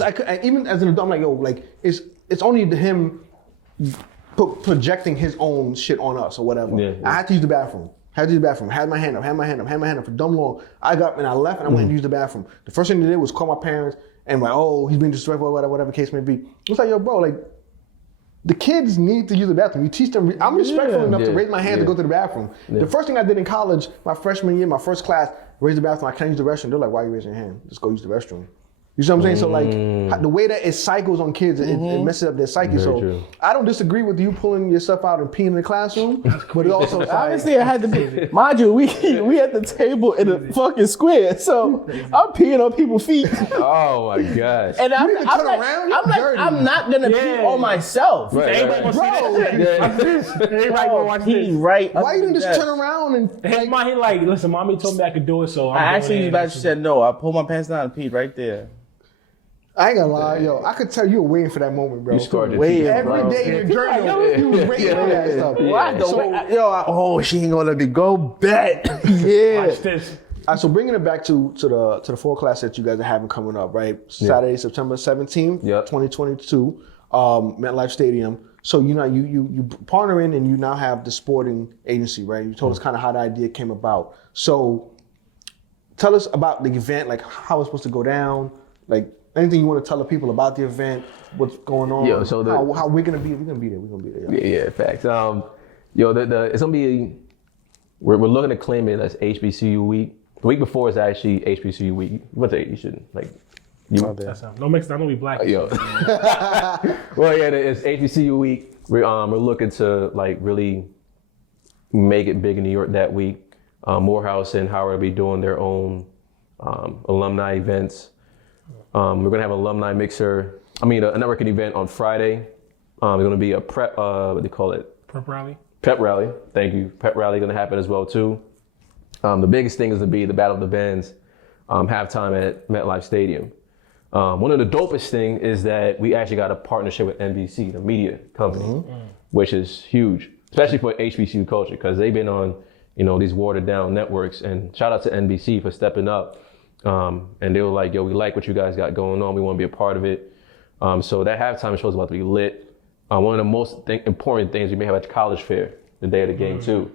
even as an adult, I'm like, yo, like, it's only him projecting his own shit on us or whatever. Yeah. I had to use the bathroom. Had my hand up for dumb long. I got up and I left and I went and used the bathroom. The first thing they did was call my parents and like, oh, he's being disrespectful or whatever case may be. It's like, yo, bro, like, the kids need to use the bathroom. You teach them. I'm respectful enough to raise my hand to go to the bathroom. The first thing I did in college, my freshman year, my first class, raise the bathroom. I can't use the restroom. They're like, why are you raising your hand? Just go use the restroom. You see what I'm saying? So like the way that it cycles on kids, it messes up their psyche. Very true. I don't disagree with you pulling yourself out and peeing in the classroom, but it also Obviously, I had to be. Mind you, we at the table in a fucking square, so I'm peeing on people's feet. Oh my gosh. And I'm need to like, turn around, you're dirty. I'm not gonna pee on myself. Right. Everybody gonna watch Pee this. right. why you under didn't the just desk. turn around and Hey, he like, listen, mommy told me I could do it, so I I'm actually doing was it. about to said no. I pulled my pants down and peed right there. I ain't gonna lie, yo, I could tell you were waiting for that moment, bro. You started Way to Every bro. day in your journal, you was waiting for that stuff. She ain't gonna let me go back. Yeah. Watch this. All right, so bringing it back to the fall class that you guys are having coming up, right? Saturday, September 17th, 2022, Metlife Stadium. So you partner in and you now have the sporting agency, right? You told us kind of how the idea came about. So tell us about the event, like how it's supposed to go down, like anything you want to tell the people about the event, what's going on. Yo, so how we're gonna be there. Yeah, facts. It's gonna be. We're looking to claim it as HBCU week. The week before is actually HBCU week. What day you shouldn't like? No mix. I know we black. Yo. Well, yeah, it's HBCU week. We're looking to like really make it big in New York that week. Morehouse and Howard will be doing their own alumni events. We're gonna have an alumni mixer. A networking event on Friday. There's gonna be a prep. What do you call it? Prep rally. Pep rally. Thank you. Pep rally gonna happen as well too. The biggest thing is to be the Battle of the Bands halftime at Metlife Stadium. One of the dopest things is that we actually got a partnership with NBC, the media company, which is huge, especially for HBCU culture because they've been on these watered down networks. And shout out to NBC for stepping up. And they were like, yo, we like what you guys got going on. We want to be a part of it. So that halftime show is about to be lit. One of the most important things we may have at the college fair the day of the game too.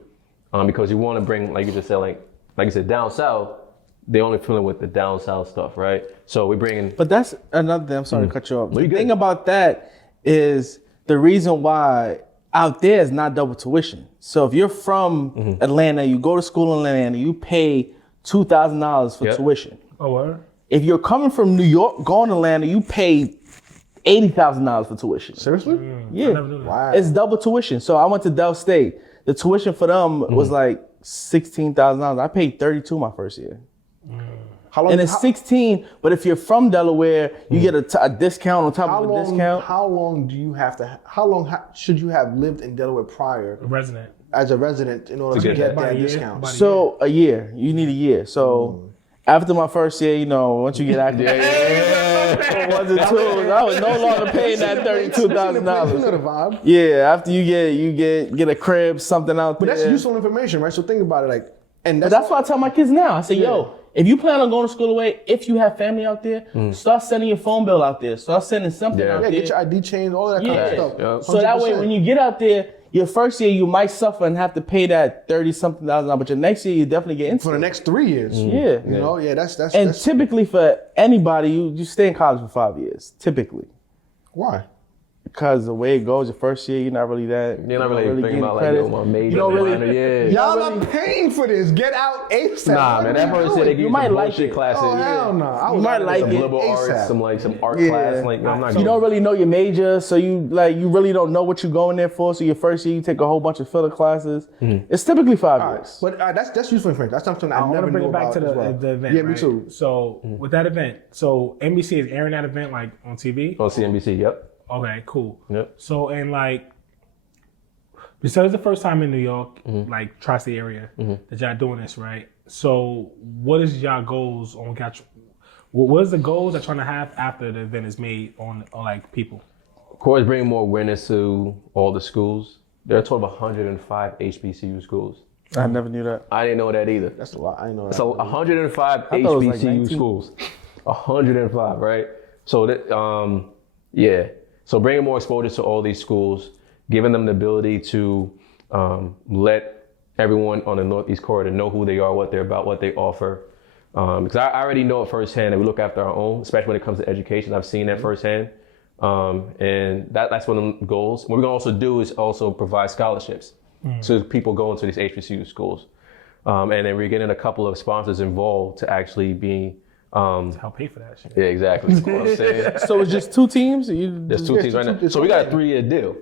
Because you want to bring, like you just said, like you said, down south, they only feeling with the down south stuff, right? So we bring in. But that's another thing. I'm sorry to cut you off. No, The you good. thing about that is the reason why out there is not double tuition. So if you're from Atlanta, you go to school in Atlanta, you pay $2,000 for tuition. Oh, what? If you're coming from New York, going to Atlanta, you pay $80,000 for tuition. Seriously? Yeah. I never knew that. Wow. It's double tuition. So I went to Del State. The tuition for them was like $16,000. I paid $32 my first year. How long? And it's 16, but if you're from Delaware, you get a discount on top How of a long? discount. How long do you have to? How long should you have lived in Delaware prior A resident. as a resident in order to get get that. that By a year? discount? By- So a year. You need a year. So After my first year, you know, once you get active, ones and twos, I was no longer paying that $32,000. You know the vibe. Yeah, after you get a crib, something out But there. that's useful information, right? So think about it, like, and But that's why I tell my kids now. I say, Yeah. yo, if you plan on going to school away, if you have family out there, start sending your phone bill out there. Start sending something out yeah, there. get your ID changed, all that kind of stuff. Yeah. So that way, 100%. when you get out there, your first year you might suffer and have to pay that $30-something thousand, but your next year you definitely get into for the next 3 years, Yeah. you know, that's And typically for anybody, you stay in college for 5 years. Typically, why. because the way it goes, your first year you're not really that. You're not really thinking getting about like, credits. yo, my major. You don't really. Yeah. Y'all are paying for this. Get out ASAP. Nah, man, that person said they give you might some like bullshit it. classes. Oh, hell no. I You was might out of like there Some it. liberal arts, ASAP. some art Yeah. class. Like, I'm not You don't really know your major, so you really don't know what you're going there for. So your first year you take a whole bunch of filler classes. It's typically 5 All right, years. but that's useful information. That's something I I want never to bring knew it back about to as well. the event. Yeah, me right? too. So with that event, so NBC is airing that event like on TV. on CNBC. Yep. Okay, cool. Yep. So and like, because it's the first time in New York, like tri-state area, that y'all doing this, right? So what is y'all goals on what is the goals that you're trying to have after the event is made on like people? Of course, bringing more awareness to all the schools. There are a total of 105 HBCU schools. I never knew that. I didn't know that either. That's a lot. I know that. So 105 thought it was like HBCU 19. schools. 105, right? So that, yeah. So bringing more exposure to all these schools, giving them the ability to let everyone on the Northeast Corridor know who they are, what they're about, what they offer. Because I already know it firsthand that we look after our own, especially when it comes to education. I've seen that firsthand. And that's one of the goals. What we're gonna also do is also provide scholarships to people going to these HBCU schools. And then we're getting a couple of sponsors involved to actually be, Help pay for that shit. yeah, exactly. That's what I'm saying. So it's just 2 teams? There's 2 teams right now. So we got a 3-year deal.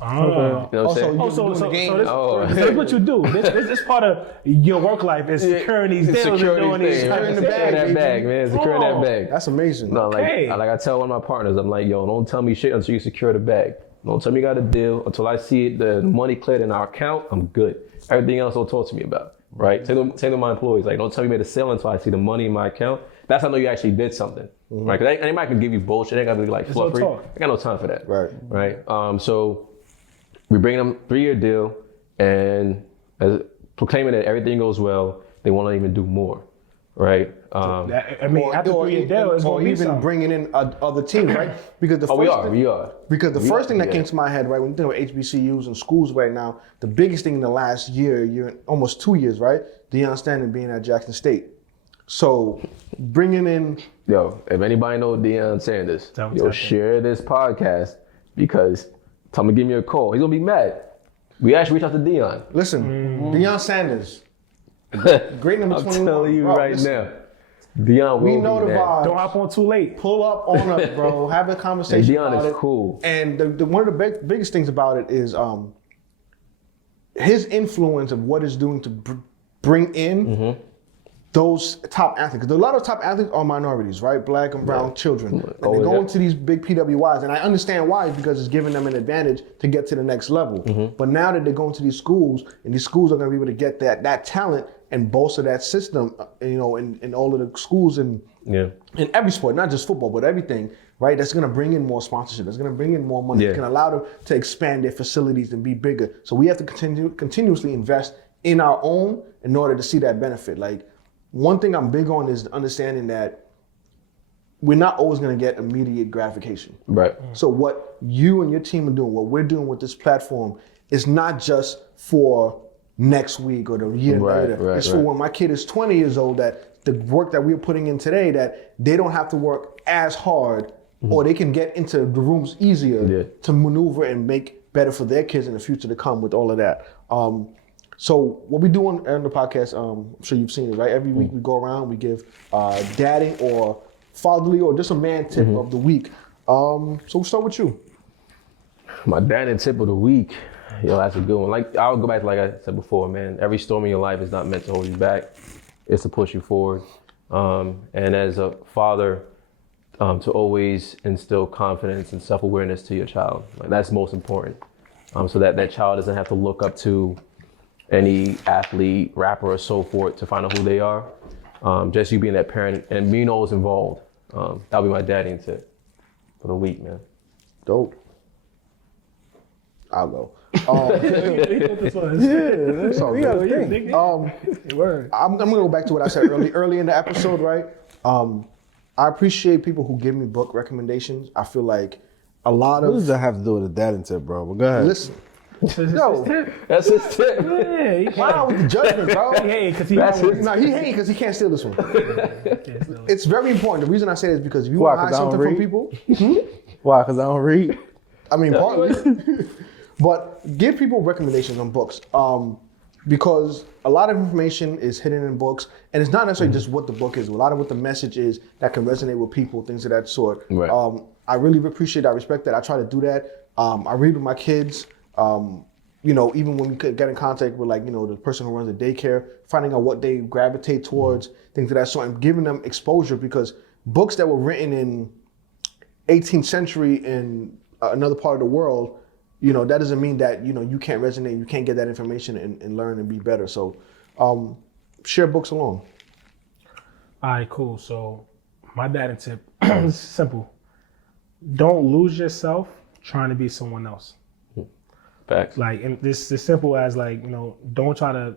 Oh. You know what I'm Also, saying? you- So doing the game. this is what you do. This part of your work life is securing these deals and Security doing these. thing, man. Securing the Securing bag, that bag, man. Securing that Oh. bag. That's amazing. No, Okay. like I tell one of my partners, I'm like, yo, don't tell me shit until you secure the bag. Don't tell me you got a deal until I see it, the money cleared in our account. I'm good. Everything else don't talk to me about. Right? Same to my employees. Like, don't tell me you made a sale until I see the money in my account. That's how I know you actually did something. Right? Because anybody can give you bullshit. They got to be like all fluffy. talk. I got no time for that. Right. Right. So we bring them 3-year deal, and as proclaiming that everything goes well, they want to even do more. Right. I mean, after 3 deal, it's or gonna be even something. bringing in other teams, right? Because the We first are. thing, We are. Because the We first are, thing that yeah. came to my head, right, when you think about HBCUs and schools right now, the biggest thing in the last year, almost 2 years, right? Deion Stanton being at Jackson State. So bringing in, Yo, if anybody know Deion Sanders, Tell him, yo, tell him. share this podcast because tell him to give me a call. He's gonna be mad. We actually reached out to Deion. listen, Deion Sanders, great number I'm 21. telling you Bro, right listen, now, Deion we will know be the mad. vibe. Don't hop on too late. Pull up on us, bro. Have a Hey, conversation Deion about is it. cool. And the one of the biggest things about it is his influence of what it's doing to bring in those top athletes. Because a lot of top athletes are minorities, right? Black and brown children. And Oh, they go yeah. into these big PWIs. And I understand why, because it's giving them an advantage to get to the next level. But now that they're going to these schools, and these schools are going to be able to get that talent and bolster that system, you know, in all of the schools and Yeah. in every sport, not just football, but everything, right? That's going to bring in more sponsorship. That's going to bring in more money. Yeah. It's going to allow them to expand their facilities and be bigger. So we have to continuously invest in our own in order to see that benefit. Like, one thing I'm big on is understanding that we're not always going to get immediate gratification. Right. So what you and your team are doing, what we're doing with this platform, is not just for next week or the year Right, later. right, It's for right. when my kid is 20 years old, that the work that we're putting in today, that they don't have to work as hard, or they can get into the rooms easier Yeah. to maneuver and make better for their kids in the future to come with all of that. So what we do on the podcast, I'm sure you've seen it, right? Every week we go around, we give daddy or fatherly or just a man tip of the week. So we'll start with you. My dad and tip of the week. Yo, that's a good one. Like, I'll go back to, like I said before, man, every storm in your life is not meant to hold you back. It's to push you forward. And as a father, to always instill confidence and self-awareness to your child. Like, that's most important. So that child doesn't have to look up to any athlete, rapper, or so forth to find out who they are. just you being that parent and being always involved. That'll be my dating tip for the week, man. Dope. I'll go. This one. It's all good. I'm gonna go back to what I said early in the episode, right? I appreciate people who give me book recommendations. I feel like a lot What of does that have to do with a dating tip, bro? But go ahead. listen. No, That's his tip. Yeah, he wow with the judgment, bro. hate because he No, he hate because he can't steal this one. It's very important. The reason I say this is because if you want to hide something from people, Why? Because I don't read. I mean, partly. But give people recommendations on books. Because a lot of information is hidden in books, and it's not necessarily just what the book is. A lot of what the message is that can resonate with people, things of that sort. Right. I really appreciate that. I respect that. I try to do that. I read with my kids. Even when we could get in contact with the person who runs the daycare, finding out what they gravitate towards, things of that sort, and giving them exposure, because books that were written in 18th century in another part of the world, that doesn't mean that, you can't resonate, you can't get that information and learn and be better. So share books along. All right, cool. So my dating tip is simple. Don't lose yourself trying to be someone else. Facts. Like, and this is simple as don't try to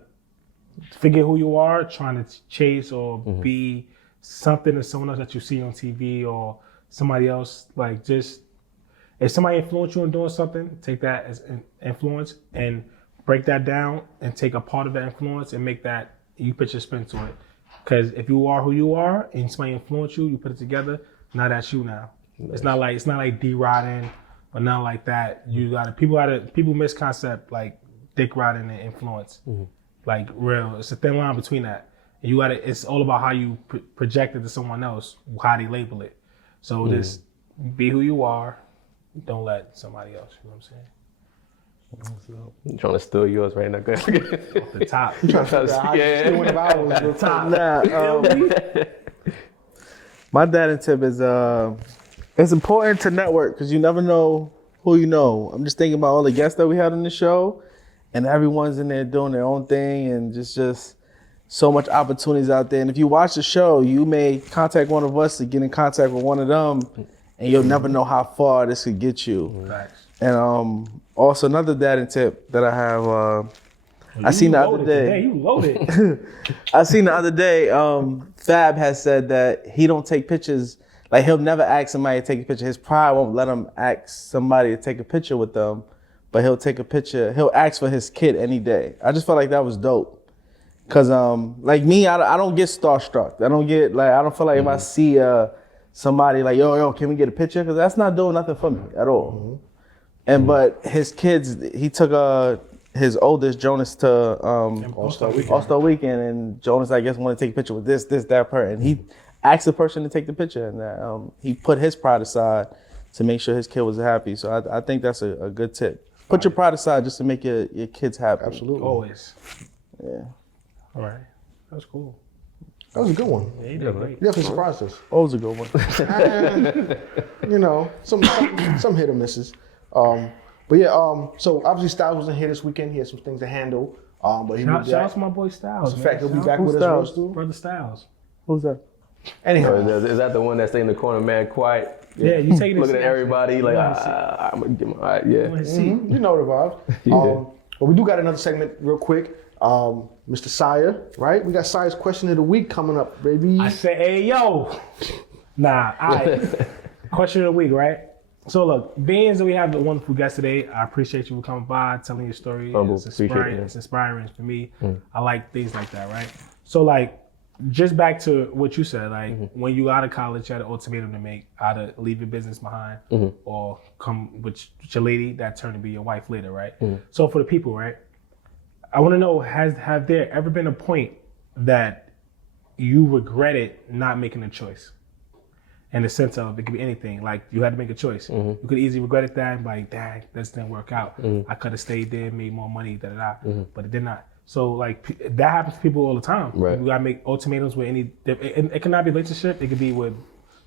forget who you are, trying to chase or be something or someone else that you see on TV or somebody else. Like, just if somebody influenced you in doing something, take that as an influence and break that down and take a part of that influence and make that you put your spin to it. Because if you are who you are and somebody influenced you, you put it together. Now that's you now. Nice. It's not like D-riding. But not like that. People miss concept like dick riding and influence. Like real, it's a thin line between that. And it's all about how you project it to someone else, how they label it. So just be who you are. Don't let somebody else. You know what I'm saying? I'm trying to steal yours right now. Go ahead. Off the top. I'm trying to figure out how you stealing vowels. At the top. Nah, my dating tip is it's important to network because you never know who you know. I'm just thinking about all the guests that we had on the show, and everyone's in there doing their own thing, and just so much opportunities out there. And if you watch the show, you may contact one of us to get in contact with one of them, and you'll never know how far this could get you. Facts. And also another dating tip that I have. I seen the other day. Today, you loaded. I seen the other day. Fab has said that he don't take pictures. Like, he'll never ask somebody to take a picture. His pride won't let him ask somebody to take a picture with them, but he'll take a picture. He'll ask for his kid any day. I just felt like that was dope. Cause like me, I don't get starstruck. I don't feel like if I see somebody like, yo, can we get a picture? Cause that's not doing nothing for me at all. And but his kids, he took his oldest, Jonas, to All-Star Weekend, and Jonas, I guess, wanted to take a picture with this, that person. And he asked the person to take the picture, and he put his pride aside to make sure his kid was happy. So I think that's a good tip. Put your pride aside just to make your kids happy. Absolutely. Always. Yeah. All right. That's cool. That was a good one. Yeah, you did great. You definitely surprised us. Always a good one. Some hit or misses. But yeah, so obviously Styles wasn't here this weekend. He had some things to handle. But he Shout out to my boy Styles. In fact, he'll be back Who's with Styles? us real soon. Brother Styles. Who's that? Anyhow, Is that the one that stay in the corner, mad quiet? Yeah, you taking Looking at everybody like, I'm gonna give him, all right, yeah. you know the vibe. Yeah. But we do got another segment real quick. Mr. Sire, right? We got Sire's question of the week coming up, baby. I said, hey, yo. Nah, all right. Question of the week, right? So look, being that we have a wonderful guest today, I appreciate you for coming by, telling your story. Humble, It's appreciate inspiring. it. It's inspiring for me. I like things like that, right? So like, just back to what you said, like when you out of college, you had an ultimatum to make: either leave your business behind or come with your lady that turned to be your wife later, right? So for the people, right? I want to know, have there ever been a point that you regretted not making a choice? In the sense of, it could be anything. Like, you had to make a choice. You could easily regret it that, like, dang, this didn't work out. I could have stayed there, made more money, but it did not. So, like, that happens to people all the time. Right. You gotta make ultimatums with it cannot be relationship. It could be with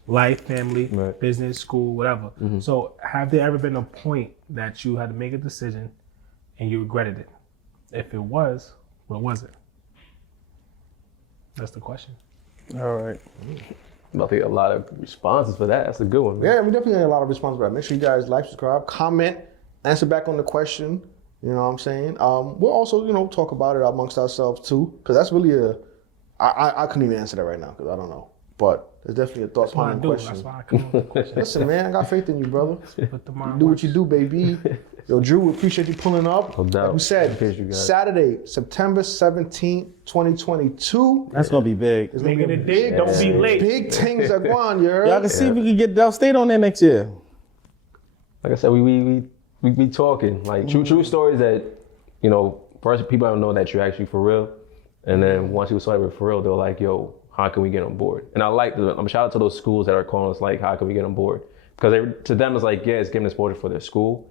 life, family, business, school, whatever. So, have there ever been a point that you had to make a decision and you regretted it? If it was, what was it? That's the question. All right. I think a lot of responses for that. That's a good one. Man. Yeah, we definitely get a lot of responses for that. Make sure you guys like, subscribe, comment, answer back on the question. You know what I'm saying? We'll also, talk about it amongst ourselves too, because that's really I couldn't even answer that right now because I don't know. But there's definitely a thought behind the question. That's why I come up with the question. Listen, man, I got faith in you, brother. Put the mind Do what you do, baby. Yo, Drew, we appreciate you pulling up. No doubt. Like we said, Appreciate you guys. Saturday, September 17th, 2022. That's gonna be big. It's gonna Making be it big, don't be late. big things are going on, you heard? Y'all can see if we can get Del State on there next year. Like I said, we be talking like true stories that first people don't know that you're actually for real, and then once you saw it for real, they're like, yo, how can we get on board? And I like shout out to those schools that are calling us like, how can we get on board? Because to them it's like, yeah, it's giving exposure for their school,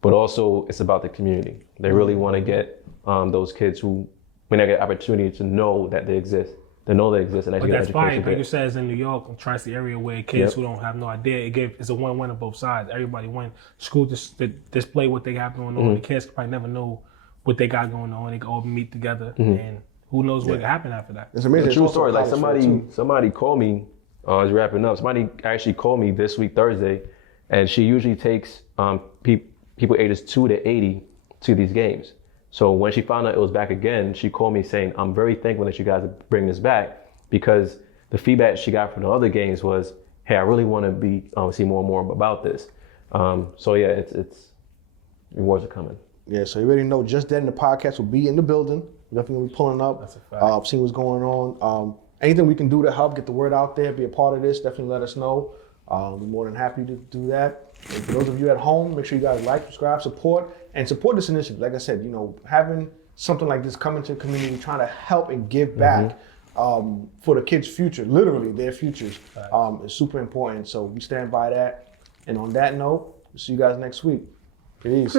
but also it's about the community. They really want to get those kids who, when they get opportunity to know that they exist, they know they exist and actually But get that's fine. education. Like you said, it's in New York, tri-state area where kids who don't have no idea, it's a win-win on both sides. Everybody win. School just display what they have going on. The kids probably never know what they got going on. They can all meet together, and who knows what can happen after that. It's amazing. It's a true It's also story. Like college fair, too. somebody called me, as wrapping up. Somebody actually called me this week Thursday, and she usually takes people ages 2 to 80 to these games. So when she found out it was back again, she called me saying, "I'm very thankful that you guys bring this back because the feedback she got from the other games was, hey, I really want to see more and more about this." So yeah, it's rewards are coming. Yeah, so you already know. Just then, the podcast will be in the building. We're definitely gonna be pulling up. That's a fact. Seeing what's going on. Anything we can do to help get the word out there, be a part of this, definitely let us know. We're more than happy to do that. And for those of you at home, make sure you guys like, subscribe, support this initiative. Like I said, having something like this come into the community, trying to help and give back for the kids' future, literally their futures, is super important. So we stand by that. And on that note, we'll see you guys next week. Peace.